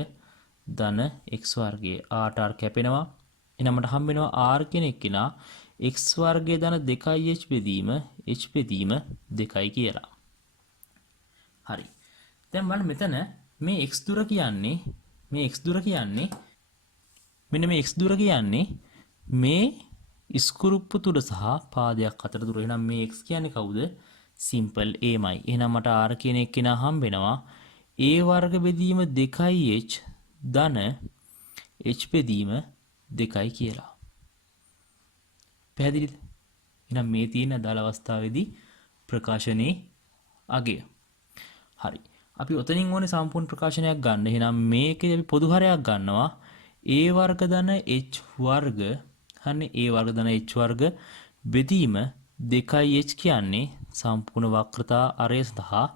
ධන x වර්ගය. r ට r කැපෙනවා. එහෙනම් මට හම්බ වෙනවා r කියන එක්කිනා x වර්ගය ධන 2h බෙදීම h බෙදීම 2යි කියලා. හරි. දැන් බලන්න මෙතන මේ x දුර කියන්නේ මෙන්න මේ x දුර කියන්නේ මේ ස්කූරුප්පු තුඩ සහ පාදයක් අතර දුර. එහෙනම් මේ x කියන්නේ කවුද? සිම්පල් a මයි. එහෙනම් මට r කියන එක්කිනා හම්බ වෙනවා a වර්ග බෙදීම 2h ධන h බෙදීම 2යි කියලා. පැහැදිලිද? එහෙනම් මේ තියෙන අදාළ අවස්ථාවේදී ප්‍රකාශනයේ අගය. හරි. අපි ඔතනින් ඕනේ සම්පූර්ණ ප්‍රකාශනයක් ගන්න. එහෙනම් මේකේ අපි පොදු හරයක් ගන්නවා a වර්ග ධන h වර්ග. හරිනේ. a වර්ග ධන h වර්ග බෙදීම 2h කියන්නේ සම්පූර්ණ වක්‍රතා ආරය සඳහා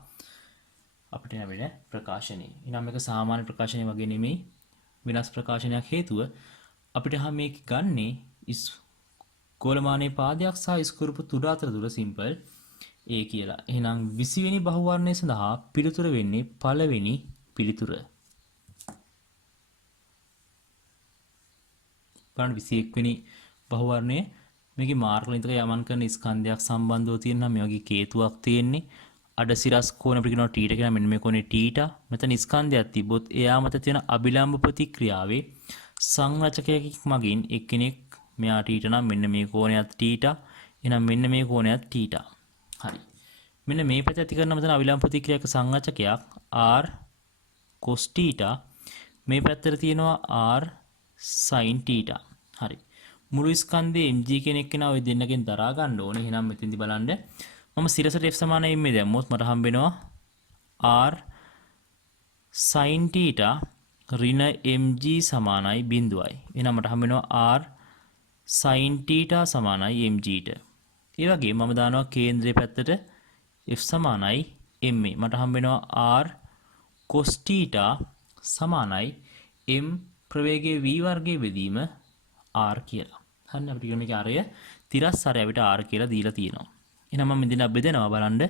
අපිට ලැබෙන ප්‍රකාශනය. එහෙනම් මේක සාමාන්‍ය ප්‍රකාශනය වගේ නෙමෙයි. වෙනස් ප්‍රකාශනයක් හේතුව අපිට මේක ගන්නේ ගෝලමානයේ පාදයක් සහ ස්කූරුප්පු තුඩ අතර දුර සිම්පල් a කියලා. එහෙනම් 20 වෙනි බහුවර්ණය සඳහා පිළිතුර වෙන්නේ පළවෙනි පිළිතුර. බලන්න 21 වෙනි බහුවර්ණය මේකේ මාර්ග වලින් යමන් කරන ස්කන්ධයක් සම්බන්ධව තියෙනවා. මේ වගේ කේතුවක් තියෙන්නේ. අඩ සිරස් කෝණ අපිට කියනවා θ කියලා. මෙන්න මේ කෝණේ θ. මෙතන ස්කන්ධයක් තිබ්බොත් එයා මත තියෙන අභිලම්බ ප්‍රතික්‍රියාවේ සංරචකයෙක් මගින් එක්කෙනෙක් මෙයා θ නම් මෙන්න මේ කෝණයත් θ. එහෙනම් මෙන්න මේ කෝණයත් θ. හරි. මෙන්න මේ පැත්ත ඇති කරන මෙතන අභිලම්බ ප්‍රතික්‍රියාවක සංරචකයක් r cos θ. මේ පැත්තට තියෙනවා r sin θ. හරි. මුළු ස්කන්ධයේ mg කෙනෙක් කෙනා ඔය දෙන්නගෙන් දරා ගන්න ඕනේ. එහෙනම් මෙතෙන්දි බලන්න මම සිරසට f සමානයි m දැම්මොත් මට හම්බ වෙනවා r sin θ ඍණ mg සමානයි 0යි. එහෙනම් මට හම්බ වෙනවා r sin θ සමානයි mg ට. ඒ වගේම මම දානවා කේන්ද්‍රයේ පැත්තට f සමානයි ma. මට හම්බ වෙනවා r cos θ සමානයි m ප්‍රවේගයේ v වර්ගයේ බෙදීම r කියලා. හරි අපිට කියන මේකේ අරය තිරස් අරය අපිට r කියලා දීලා තියෙනවා. එහෙනම් මම මෙතන බෙදනවා බලන්න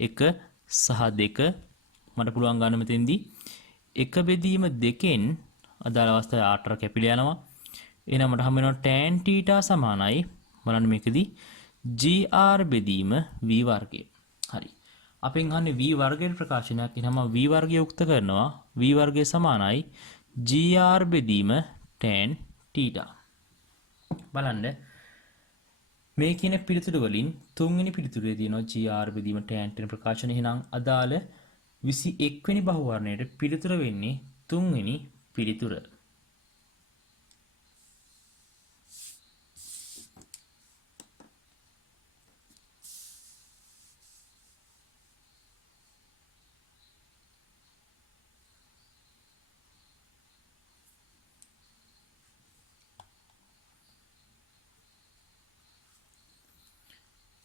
1 සහ 2 මට පුළුවන් ගන්න මෙතෙන්දී 1 බෙදීම 2න් අදාළ අවස්ථාවේ r කැපිලා යනවා. එහෙනම් මට හම්බ වෙනවා tan θ සමානයි බලන්න මේකදී gr බෙදීම v වර්ගය. හරි. අපෙන් අහන්නේ v වර්ගයේ ප්‍රකාශනයක්. එහෙනම් මම v වර්ගය යුක්ත කරනවා. v වර්ගය සමානයි gr බෙදීම tan θ. බලන්න මේ කියන පිළිතුරු වලින් තුන්වෙනි පිළිතුරේ තියෙනවා gr බෙදීම tan θ ප්‍රකාශන. එහෙනම් අදාළ 21 වෙනි බහුවර්ණයට පිළිතුර වෙන්නේ තුන්වෙනි පිළිතුර.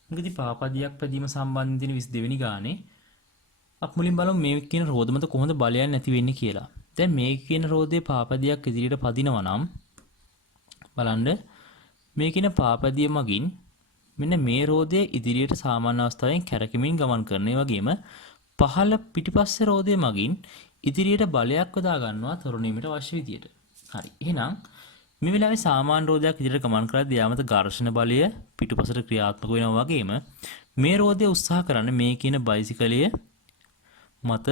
මොකද පාපදියක් පැදීම සම්බන්ධයෙන් තියෙන 22 වෙනි ගානේ අපි මුලින් බලමු මේ කියන රෝධ මත කොහොමද බලයන් නැති වෙන්නේ කියලා. දැන් මේ කියන රෝධයේ පාපදියක් ඉදිරියට පදිනවා නම් බලන්න මේ කියන පාපදිය මගින් මෙන්න මේ රෝධය ඉදිරියට සාමාන්‍ය අවස්ථාවෙන් කැරකෙමින් ගමන් කරන. ඒ වගේම පහළ පිටිපස්සේ රෝධය මගින් ඉදිරියට බලයක් යොදා ගන්නවා තොරණීමට අවශ්‍ය විදියට. හරි. එහෙනම් මේ වෙලාවේ සාමාන්‍ය රෝධයක් ඉදිරියට ගමන් කරද්දී යාමත ඝර්ෂණ බලය පිටුපසට ක්‍රියාත්මක වෙනවා වගේම මේ රෝධය උත්සාහ කරන්නේ මේ කියන බයිසිකලය මත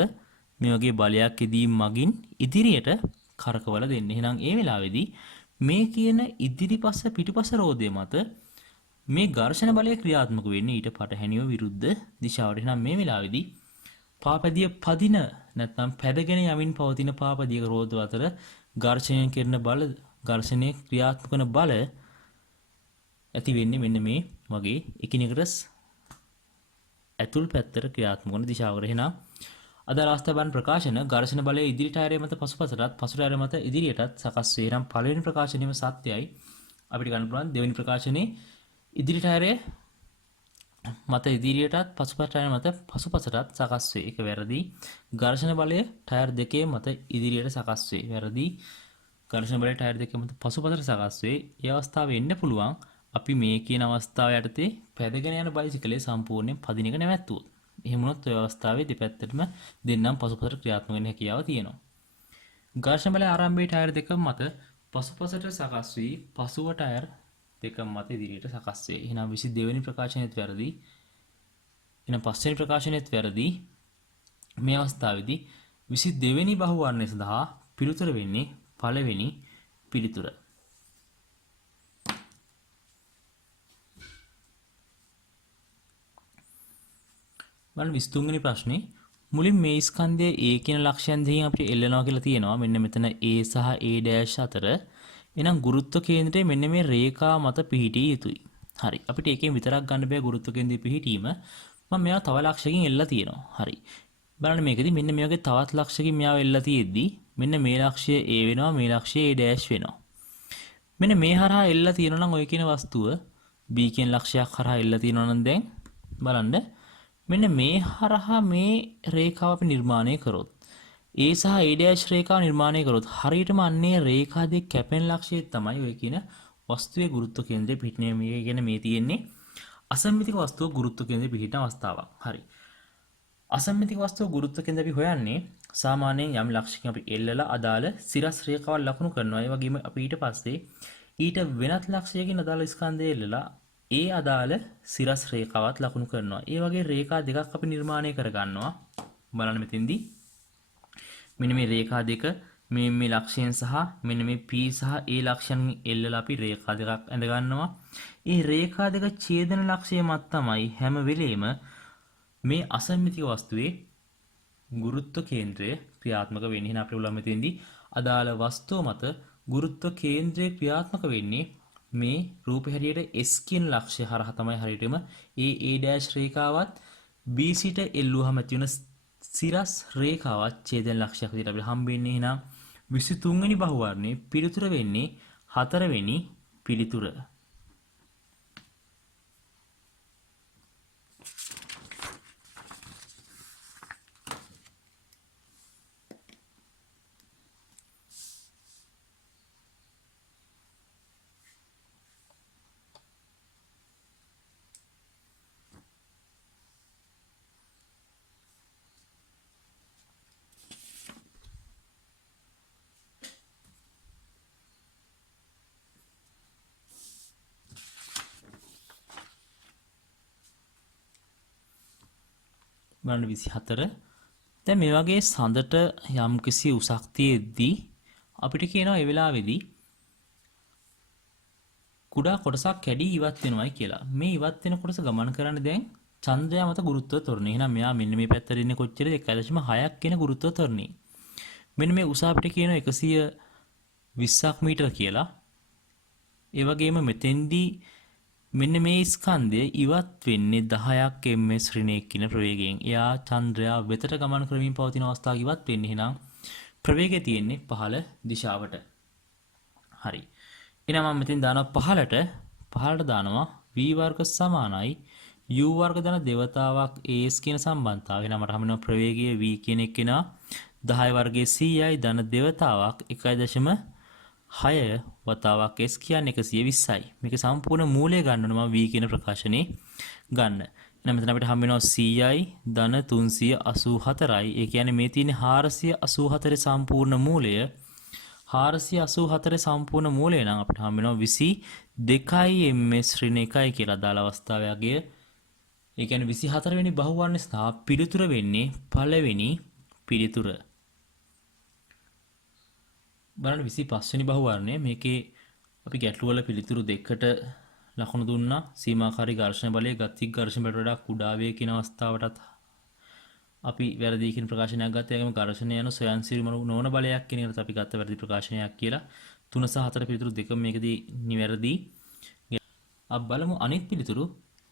මේ වගේ බලයක් ඉදීම මගින් ඉදිරියට කරකවල දෙන්න. එහෙනම් ඒ වෙලාවේදී මේ කියන ඉදිරිපස පිටුපස රෝධය මත මේ ඝර්ෂණ බලය ක්‍රියාත්මක වෙන්නේ ඊට පටහැනිව විරුද්ධ දිශාවට. එහෙනම් මේ වෙලාවේදී පාපදිය පදින නැත්නම් පැදගෙන යමින් පවතින පාපදියක රෝධ අතර ඝර්ෂණය කරන බල ඝර්ෂණය ක්‍රියාත්මක කරන බල ඇති වෙන්නේ මෙන්න මේ වගේ එකිනෙකට ඇතුල් පැත්තට ක්‍රියාත්මක වන දිශාවකට. එහෙනම් අදාළ අවස්ථාවන් ප්‍රකාශන ඝර්ෂණ බලය ඉදිරි ටයරය මත පසුපසටත් පසු ටයරය මත ඉදිරියටත් සකස් වේ. එහෙනම් පළවෙනි ප්‍රකාශනයේම සත්‍යයි. අපිට ගන්න පුළුවන් දෙවෙනි ප්‍රකාශනයේ ඉදිරි ටයරය මත ඉදිරියටත් පසුපස ටයරය මත පසුපසටත් සකස් වේ. ඒක වැරදි. ඝර්ෂණ බලය ටයර් දෙකේ මත ඉදිරියට සකස් වේ. වැරදි. ඝර්ෂණ බලය ටයර් දෙකේ මත පසුපසට සකස් වේ. ඒ අවස්ථාවේ එන්න පුළුවන් අපි මේ කියන අවස්ථාව යටතේ පැදගෙන යන බයිසිකලේ සම්පූර්ණයෙන් පදින එක නැවැත්තුවොත්. එහෙම වුණොත් ඔය අවස්ථාවේ දෙපැත්තටම දෙන්නම් පසුපසට ක්‍රියාත්මක වෙන්න හැකියාව තියෙනවා. ඝර්ෂණ බලය ආරම්භයේ ටයර් දෙක මත පසුපසට සකස් වී පසුව ටයර් දෙක මත ඉදිරියට සකස් වේ. එහෙනම් 22 වෙනි ප්‍රකාශනයේත් වැරදි. එහෙනම් 5 වෙනි ප්‍රකාශනයේත් වැරදි. මේ අවස්ථාවේදී 22 වෙනි බහුවර්ණය සඳහා පිළිතුර වෙන්නේ පළවෙනි පිළිතුර. බලන්න 23 වෙනි ප්‍රශ්නේ මුලින් මේ ස්කන්ධයේ A කියන ලක්ෂයන් දෙකෙන් අපිට එල්ලනවා කියලා තියෙනවා. මෙන්න මෙතන A සහ A' අතර. එහෙනම් ගුරුත්ව කේන්ද්‍රය මෙන්න මේ රේඛා මත පිහිටිය යුතුයි. හරි. අපිට ඒකෙන් විතරක් ගන්න බෑ ගුරුත්ව කේන්ද්‍රය පිහිටීම. මම මේවා තව ලක්ෂයකින් එල්ලලා තියෙනවා. හරි. බලන්න මේකෙදි මෙන්න මේ වගේ තවත් ලක්ෂයකින් මෙයාව එල්ලලා තියෙද්දි මෙන්න මේ ලක්ෂය A වෙනවා මේ ලක්ෂය A' වෙනවා. මෙන්න මේ හරහා එල්ලලා තියෙනවා නම් ඔය කියන වස්තුව B කියන ලක්ෂයක් හරහා එල්ලලා තියෙනවා නම් දැන් බලන්න මෙන්න මේ හරහා මේ රේඛාව අපි නිර්මාණය කරොත් A සහ A' රේඛාව නිර්මාණය කරොත් හරියටම අන්නේ රේඛා දෙක කැපෙන ලක්ෂය තමයි ඔය කියන වස්තුවේ ගුරුත්ව කේන්ද්‍රය පිහිටන්නේ. මේ කියන්නේ මේ තියෙන්නේ අසම්මිතික වස්තුව ගුරුත්ව කේන්ද්‍රය පිහිටන අවස්ථාවක්. හරි. අසම්මිතික වස්තුව ගුරුත්ව කේන්ද්‍රය අපි හොයන්නේ සාමාන්‍යයෙන් යම් ලක්ෂයකින් අපි එල්ලලා අදාළ සිරස් රේඛාවක් ලකුණු කරනවා. ඒ වගේම අපි ඊට පස්සේ ඊට වෙනත් ලක්ෂයකින් අදාළ ස්කන්ධය එල්ලලා ඒ අදාළ සිරස් රේඛාවත් ලකුණු කරනවා. ඒ වගේ රේඛා දෙකක් අපි නිර්මාණය කරගන්නවා. බලන්න මෙතෙන්දී මෙන්න මේ රේඛා දෙක මේ ලක්ෂයෙන් සහ මෙන්න මේ P සහ A ලක්ෂණ එල්ලලා අපි රේඛා දෙකක් ඇඳ ගන්නවා. ඒ රේඛා දෙක ඡේදන ලක්ෂය මත තමයි හැම වෙලෙම මේ අසම්මිතික වස්තුවේ ගුරුත්ව කේන්ද්‍රය ක්‍රියාත්මක වෙන්නේ. එහෙනම් අපිට උලම් මෙතෙන්දී අදාළ වස්තුව මත ගුරුත්ව කේන්ද්‍රය ක්‍රියාත්මක වෙන්නේ මේ රූප හැටියට S කියන ලක්ෂය හරහා තමයි. හරියටම A රේඛාවත් BCට එල්ලුවාම ඇති වෙන සිරස් රේඛාවත් ඡේදන ලක්ෂයක් විදිහට අපිට හම්බෙන්නේ. එහෙනම් 23 වෙනි බහුවර්ණයේ පිළිතුර වෙන්නේ 4 වෙනි පිළිතුර. බලන්න 24. දැන් මේ වගේ සඳට යම්කිසි උසක් තියෙද්දී අපිට කියනවා ඒ වෙලාවේදී කුඩා කොටසක් කැඩී ඉවත් වෙනවයි කියලා. මේ ඉවත් වෙන කොටස ගමන් කරන්නේ දැන් චන්ද්‍රයා මත ගුරුත්ව ත්වරණය. එහෙනම් මෙයා මෙන්න මේ පැත්තට ඉන්නේ කොච්චරද? 1.6ක් කියන ගුරුත්ව ත්වරණය. මෙන්න මේ උස අපිට කියනවා 120ක් මීටර කියලා. ඒ වගේම මෙතෙන්දී මෙන්න මේ ස්කන්ධය ඉවත් වෙන්නේ 10ක් ms ඍණයක් කියන ප්‍රවේගයෙන්. එයා චන්ද්‍රයා වෙතට ගමන් කරමින් පවතින අවස්ථාවක ඉවත් වෙන්නේ. එහෙනම් ප්‍රවේගය තියෙන්නේ පහළ දිශාවට. හරි. එහෙනම් මම මෙතෙන් දානවා පහළට දානවා v වර්ග සමානයි u වර්ග ධන දේවතාවක් as කියන සම්බන්ධතාවය. එහෙනම් මට හම්බ වෙනවා ප්‍රවේගය v කියන එක වෙනවා 10 වර්ගයේ 100යි ධන දේවතාවක් 1.6 වතාවක් s කියන්නේ 120යි. මේක සම්පූර්ණ මූලය ගන්න ඕන මම v කියන ප්‍රකාශනේ ගන්න. එහෙනම් මෙතන අපිට හම්බ වෙනවා 100යි ධන 384යි. ඒ කියන්නේ මේ තියෙන 484 සම්පූර්ණ මූලය 484 සම්පූර්ණ මූලය නම් අපිට හම්බ වෙනවා 22යි ms ඍණ 1යි කියලා අදාළ අවස්ථාවයගේ. ඒ කියන්නේ 24 වෙනි බහුවර්ණ සහ පිළිතුර වෙන්නේ පළවෙනි පිළිතුර. බලන්න 25 වෙනි බහුවර්ණය මේකේ අපි ගැටළු වල පිළිතුරු දෙකට ලකුණු දුන්නා. සීමාකාරී ඝර්ෂණ බලය ගතික ඝර්ෂණ බලයට වඩා කුඩා වේ කියන අවස්ථාවටත් අපි වැරදි කියන ප්‍රකාශනයක් ගත්තා. ඒකම ඝර්ෂණය යන ස්වයංසිරීම නොවන බලයක් කියන එකට අපි ගත්ත වැරදි ප්‍රකාශනයක් කියලා. 3 සහ 4 පිළිතුරු දෙකම මේකදී නිවැරදි. අපි බලමු අනිත් පිළිතුරු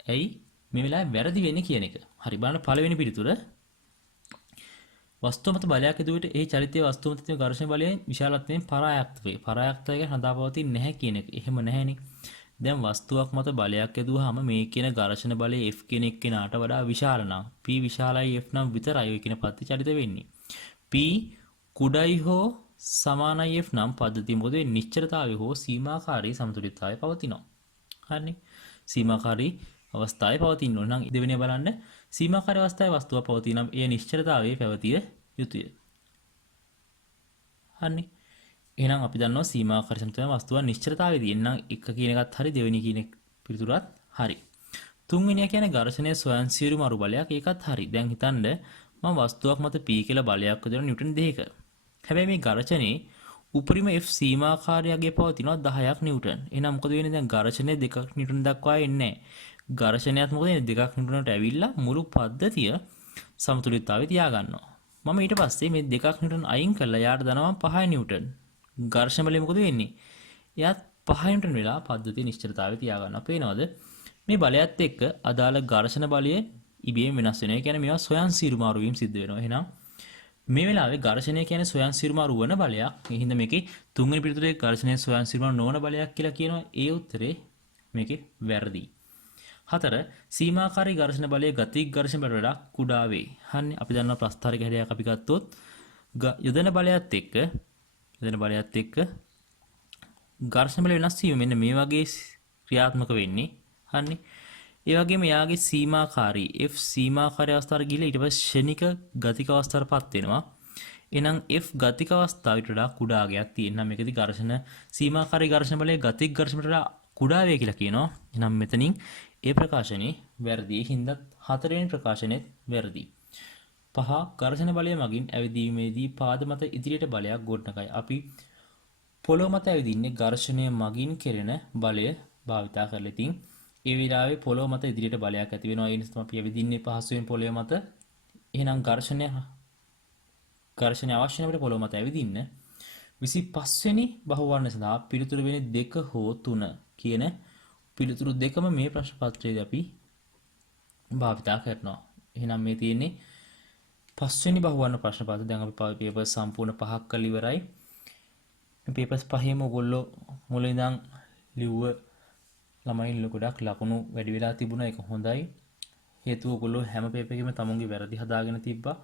ඇයි මේ වෙලාවේ වැරදි වෙන්නේ කියන එක. හරි බලන්න පළවෙනි පිළිතුර වස්තුව මත බලයක් යදුවට ඒ චලිතයේ වස්තුව මත තියෙන ඝර්ෂණ බලයෙන් විශාලත්වයෙන් පරායක්ත වේ. පරායක්තය කියන්නේ හදාපවතින්නේ නැහැ කියන එක. එහෙම නැහැනේ. දැන් වස්තුවක් මත බලයක් යදුවාම මේ කියන ඝර්ෂණ බලය F කියන එක්කෙනාට වඩා විශාල නම් P විශාලයි F නම් විතරයි ඔය කියන පද්ධතිය චලිත වෙන්නේ. P කුඩයි හෝ සමානයි F නම් පද්ධතිය මොකද වෙන්නේ? නිශ්චලතාවය හෝ සීමාකාරී සමතුලිතතාවය පවතිනවා. හරිනේ. සීමාකාරී අවස්ථාවේ පවතින ඕන නම් දෙවෙනිය බලන්න සීමාකාරී අවස්ථාවේ වස්තුව පවතින නම් එය නිශ්චලතාවයේ පැවතිය යුතුය. හරිනේ. එහෙනම් අපි දන්නවා සීමාකාරී සමතුලිත වස්තුව නිශ්චලතාවයේදී එන්නම් එක කියන එකත් හරි දෙවෙනි කියන පිළිතුරත් හරි. තුන්වෙනිය කියන්නේ ඝර්ෂණයේ ස්වයංසිරීම අරු බලයක් ඒකත් හරි. දැන් හිතන්න මම වස්තුවක් මත P කියලා බලයක් යොදන නිව්ටන් 2ක. හැබැයි මේ ඝර්ෂණේ උපරිම F සීමාකාරයගේ පවතිනවා 10ක් නිව්ටන්. එහෙනම් මොකද වෙන්නේ දැන් ඝර්ෂණය 2ක් නිව්ටන් දක්වා එන්නේ නැහැ. ඝර්ෂණයත් මොකද වෙන්නේ 2ක් නිව්ටනට ඇවිල්ලා මුළු පද්ධතිය සමතුලිතතාවයේ තියාගන්නවා. මම ඊට පස්සේ මේ 2ක් නිව්ටන් අයින් කරලා යාට දානවා 5 නිව්ටන්. ඝර්ෂණ බලය මොකද වෙන්නේ? එයාත් 5 නිව්ටන් වෙලා පද්ධතිය නිශ්චලතාවයේ තියාගන්නවා. පේනවද? මේ බලයත් එක්ක අදාළ ඝර්ෂණ බලය ඉබේම වෙනස් වෙනවා. ඒ කියන්නේ මේවා ස්වයංසිරීමාරු වීම සිද්ධ වෙනවා. එහෙනම් මේ වෙලාවේ ඝර්ෂණය කියන්නේ ස්වයංසිරීමාරු වන බලයක්. ඒ හින්දා මේකේ තුන්වෙනි පිළිතුරේ ඝර්ෂණය ස්වයංසිරීමාරු නොවන බලයක් කියලා කියනවා. ඒ උත්තරේ මේකේ වැරදි. 4 සීමාකාරී ඝර්ෂණ බලය ගතික ඝර්ෂණ බලයට වඩා කුඩා වේ. හරිනේ. අපි දන්නවා ප්‍රස්ථාරික හැඩයක් අපි ගත්තොත් යොදන බලයත් එක්ක ඝර්ෂණ බලය වෙනස් වීම මෙන්න මේ වගේ ක්‍රියාත්මක වෙන්නේ. හරිනේ. ඒ වගේම යාගේ සීමාකාරී F සීමාකාරී අවස්ථාවට ගිහිල්ලා ඊට පස්සේ ෂණික ගතික අවස්ථාවටපත් වෙනවා. එහෙනම් F ගතික අවස්ථාවට වඩා කුඩා ගයක් තියෙනවා. මේකදී ඝර්ෂණ සීමාකාරී ඝර්ෂණ බලය ගතික ඝර්ෂණ වලට කුඩා වේ කියලා කියනවා. එහෙනම් මෙතනින් ඒ ප්‍රකාශනේ වැරදි. හින්දා හතරවෙනි ප්‍රකාශනයේත් වැරදි. 5 ඝර්ෂණ බලය මගින් ඇවිදීමේදී පාද මත ඉදිරියට බලයක් ගොඩනගයි. අපි පොළොව මත ඇවිදින්නේ ඝර්ෂණය මගින් කෙරෙන බලය භාවිතා කරලා. ඉතින් ඒ විලාවේ පොළොව මත ඉදිරියට බලයක් ඇති වෙනවා. ඒ නිසා අපි ඇවිදින්නේ පහසුවෙන් පොළොව මත. එහෙනම් ඝර්ෂණය අවශ්‍ය නැහැ පොළොව මත ඇවිදින්න. 25 වෙනි බහුවර්ණ සඳහා පිළිතුරු වෙන්නේ 2 හෝ 3 කියන පිළිතුරු දෙකම මේ ප්‍රශ්න පත්‍රයේදී අපි භාවිතා කරනවා. එහෙනම් මේ තියෙන්නේ 5 වෙනි බහුවර්ණ ප්‍රශ්න පත්‍රය. දැන් අපි පේපර් සම්පූර්ණ 5ක් කරලා ඉවරයි. මේ පේපර්ස් පහේම ඔයගොල්ලෝ මුලින් ඉඳන් ලිව්ව ළමයින් ගොඩක් ලකුණු වැඩි වෙලා තිබුණා. ඒක හොඳයි. හේතුව ඔයගොල්ලෝ හැම පේපර් එකෙම තමුන්ගේ වැරදි හදාගෙන තිබ්බා.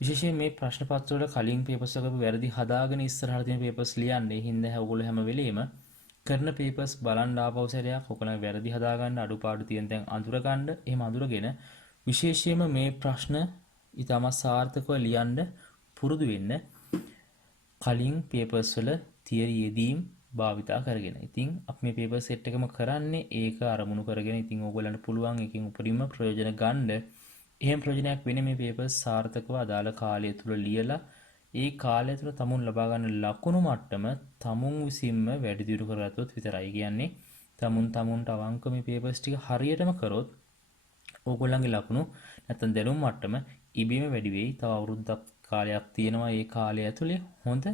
විශේෂයෙන් මේ ප්‍රශ්න පත්‍ර වල කලින් පේපර්ස් වල වැරදි හදාගෙන ඉස්සරහට තියෙන පේපර්ස් ලියන්නේ. හින්දා ඔයගොල්ලෝ හැම වෙලෙම කරන පේපර්ස් බලන් ආපහු සැරයක් ඔයගොල්ලෝ වැරදි හදාගන්න අඩුපාඩු තියෙන තැන් අඳුර ගන්න. එහෙම අඳුරගෙන විශේෂයෙන්ම මේ ප්‍රශ්න ඊටම සාර්ථකව ලියන්න පුරුදු වෙන්න. කලින් පේපර්ස් වල තියරි යෙදීම් භාවිතා කරගෙන. ඉතින් අපි මේ පේපර් සෙට් එකම කරන්නේ ඒක අරමුණු කරගෙන. ඉතින් ඕගොල්ලන්ට පුළුවන් එකකින් උපරිම ප්‍රයෝජන ගන්න. එහෙම ප්‍රයෝජනයක් වෙන්නේ මේ පේපර්ස් සාර්ථකව අදාළ කාලය තුල ලියලා ඒ කාලය තුල තමුන් ලබා ගන්න ලකුණු මට්ටම තමුන් විසින්ම වැඩි දියුණු කරගත්තොත් විතරයි. කියන්නේ තමුන්ට අවංක මේ පේපර්ස් ටික හරියටම කරොත් ඕගොල්ලන්ගේ ලකුණු නැත්නම් දැනුම් මට්ටම ඉබේම වැඩි වෙයි. තව අවුරුද්දක් කාලයක් තියෙනවා. ඒ කාලය ඇතුලේ හොඳ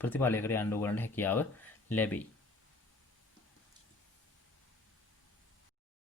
ප්‍රතිඵලයකට යන්න ඕගොල්ලන්ට හැකියාව ලැබෙයි.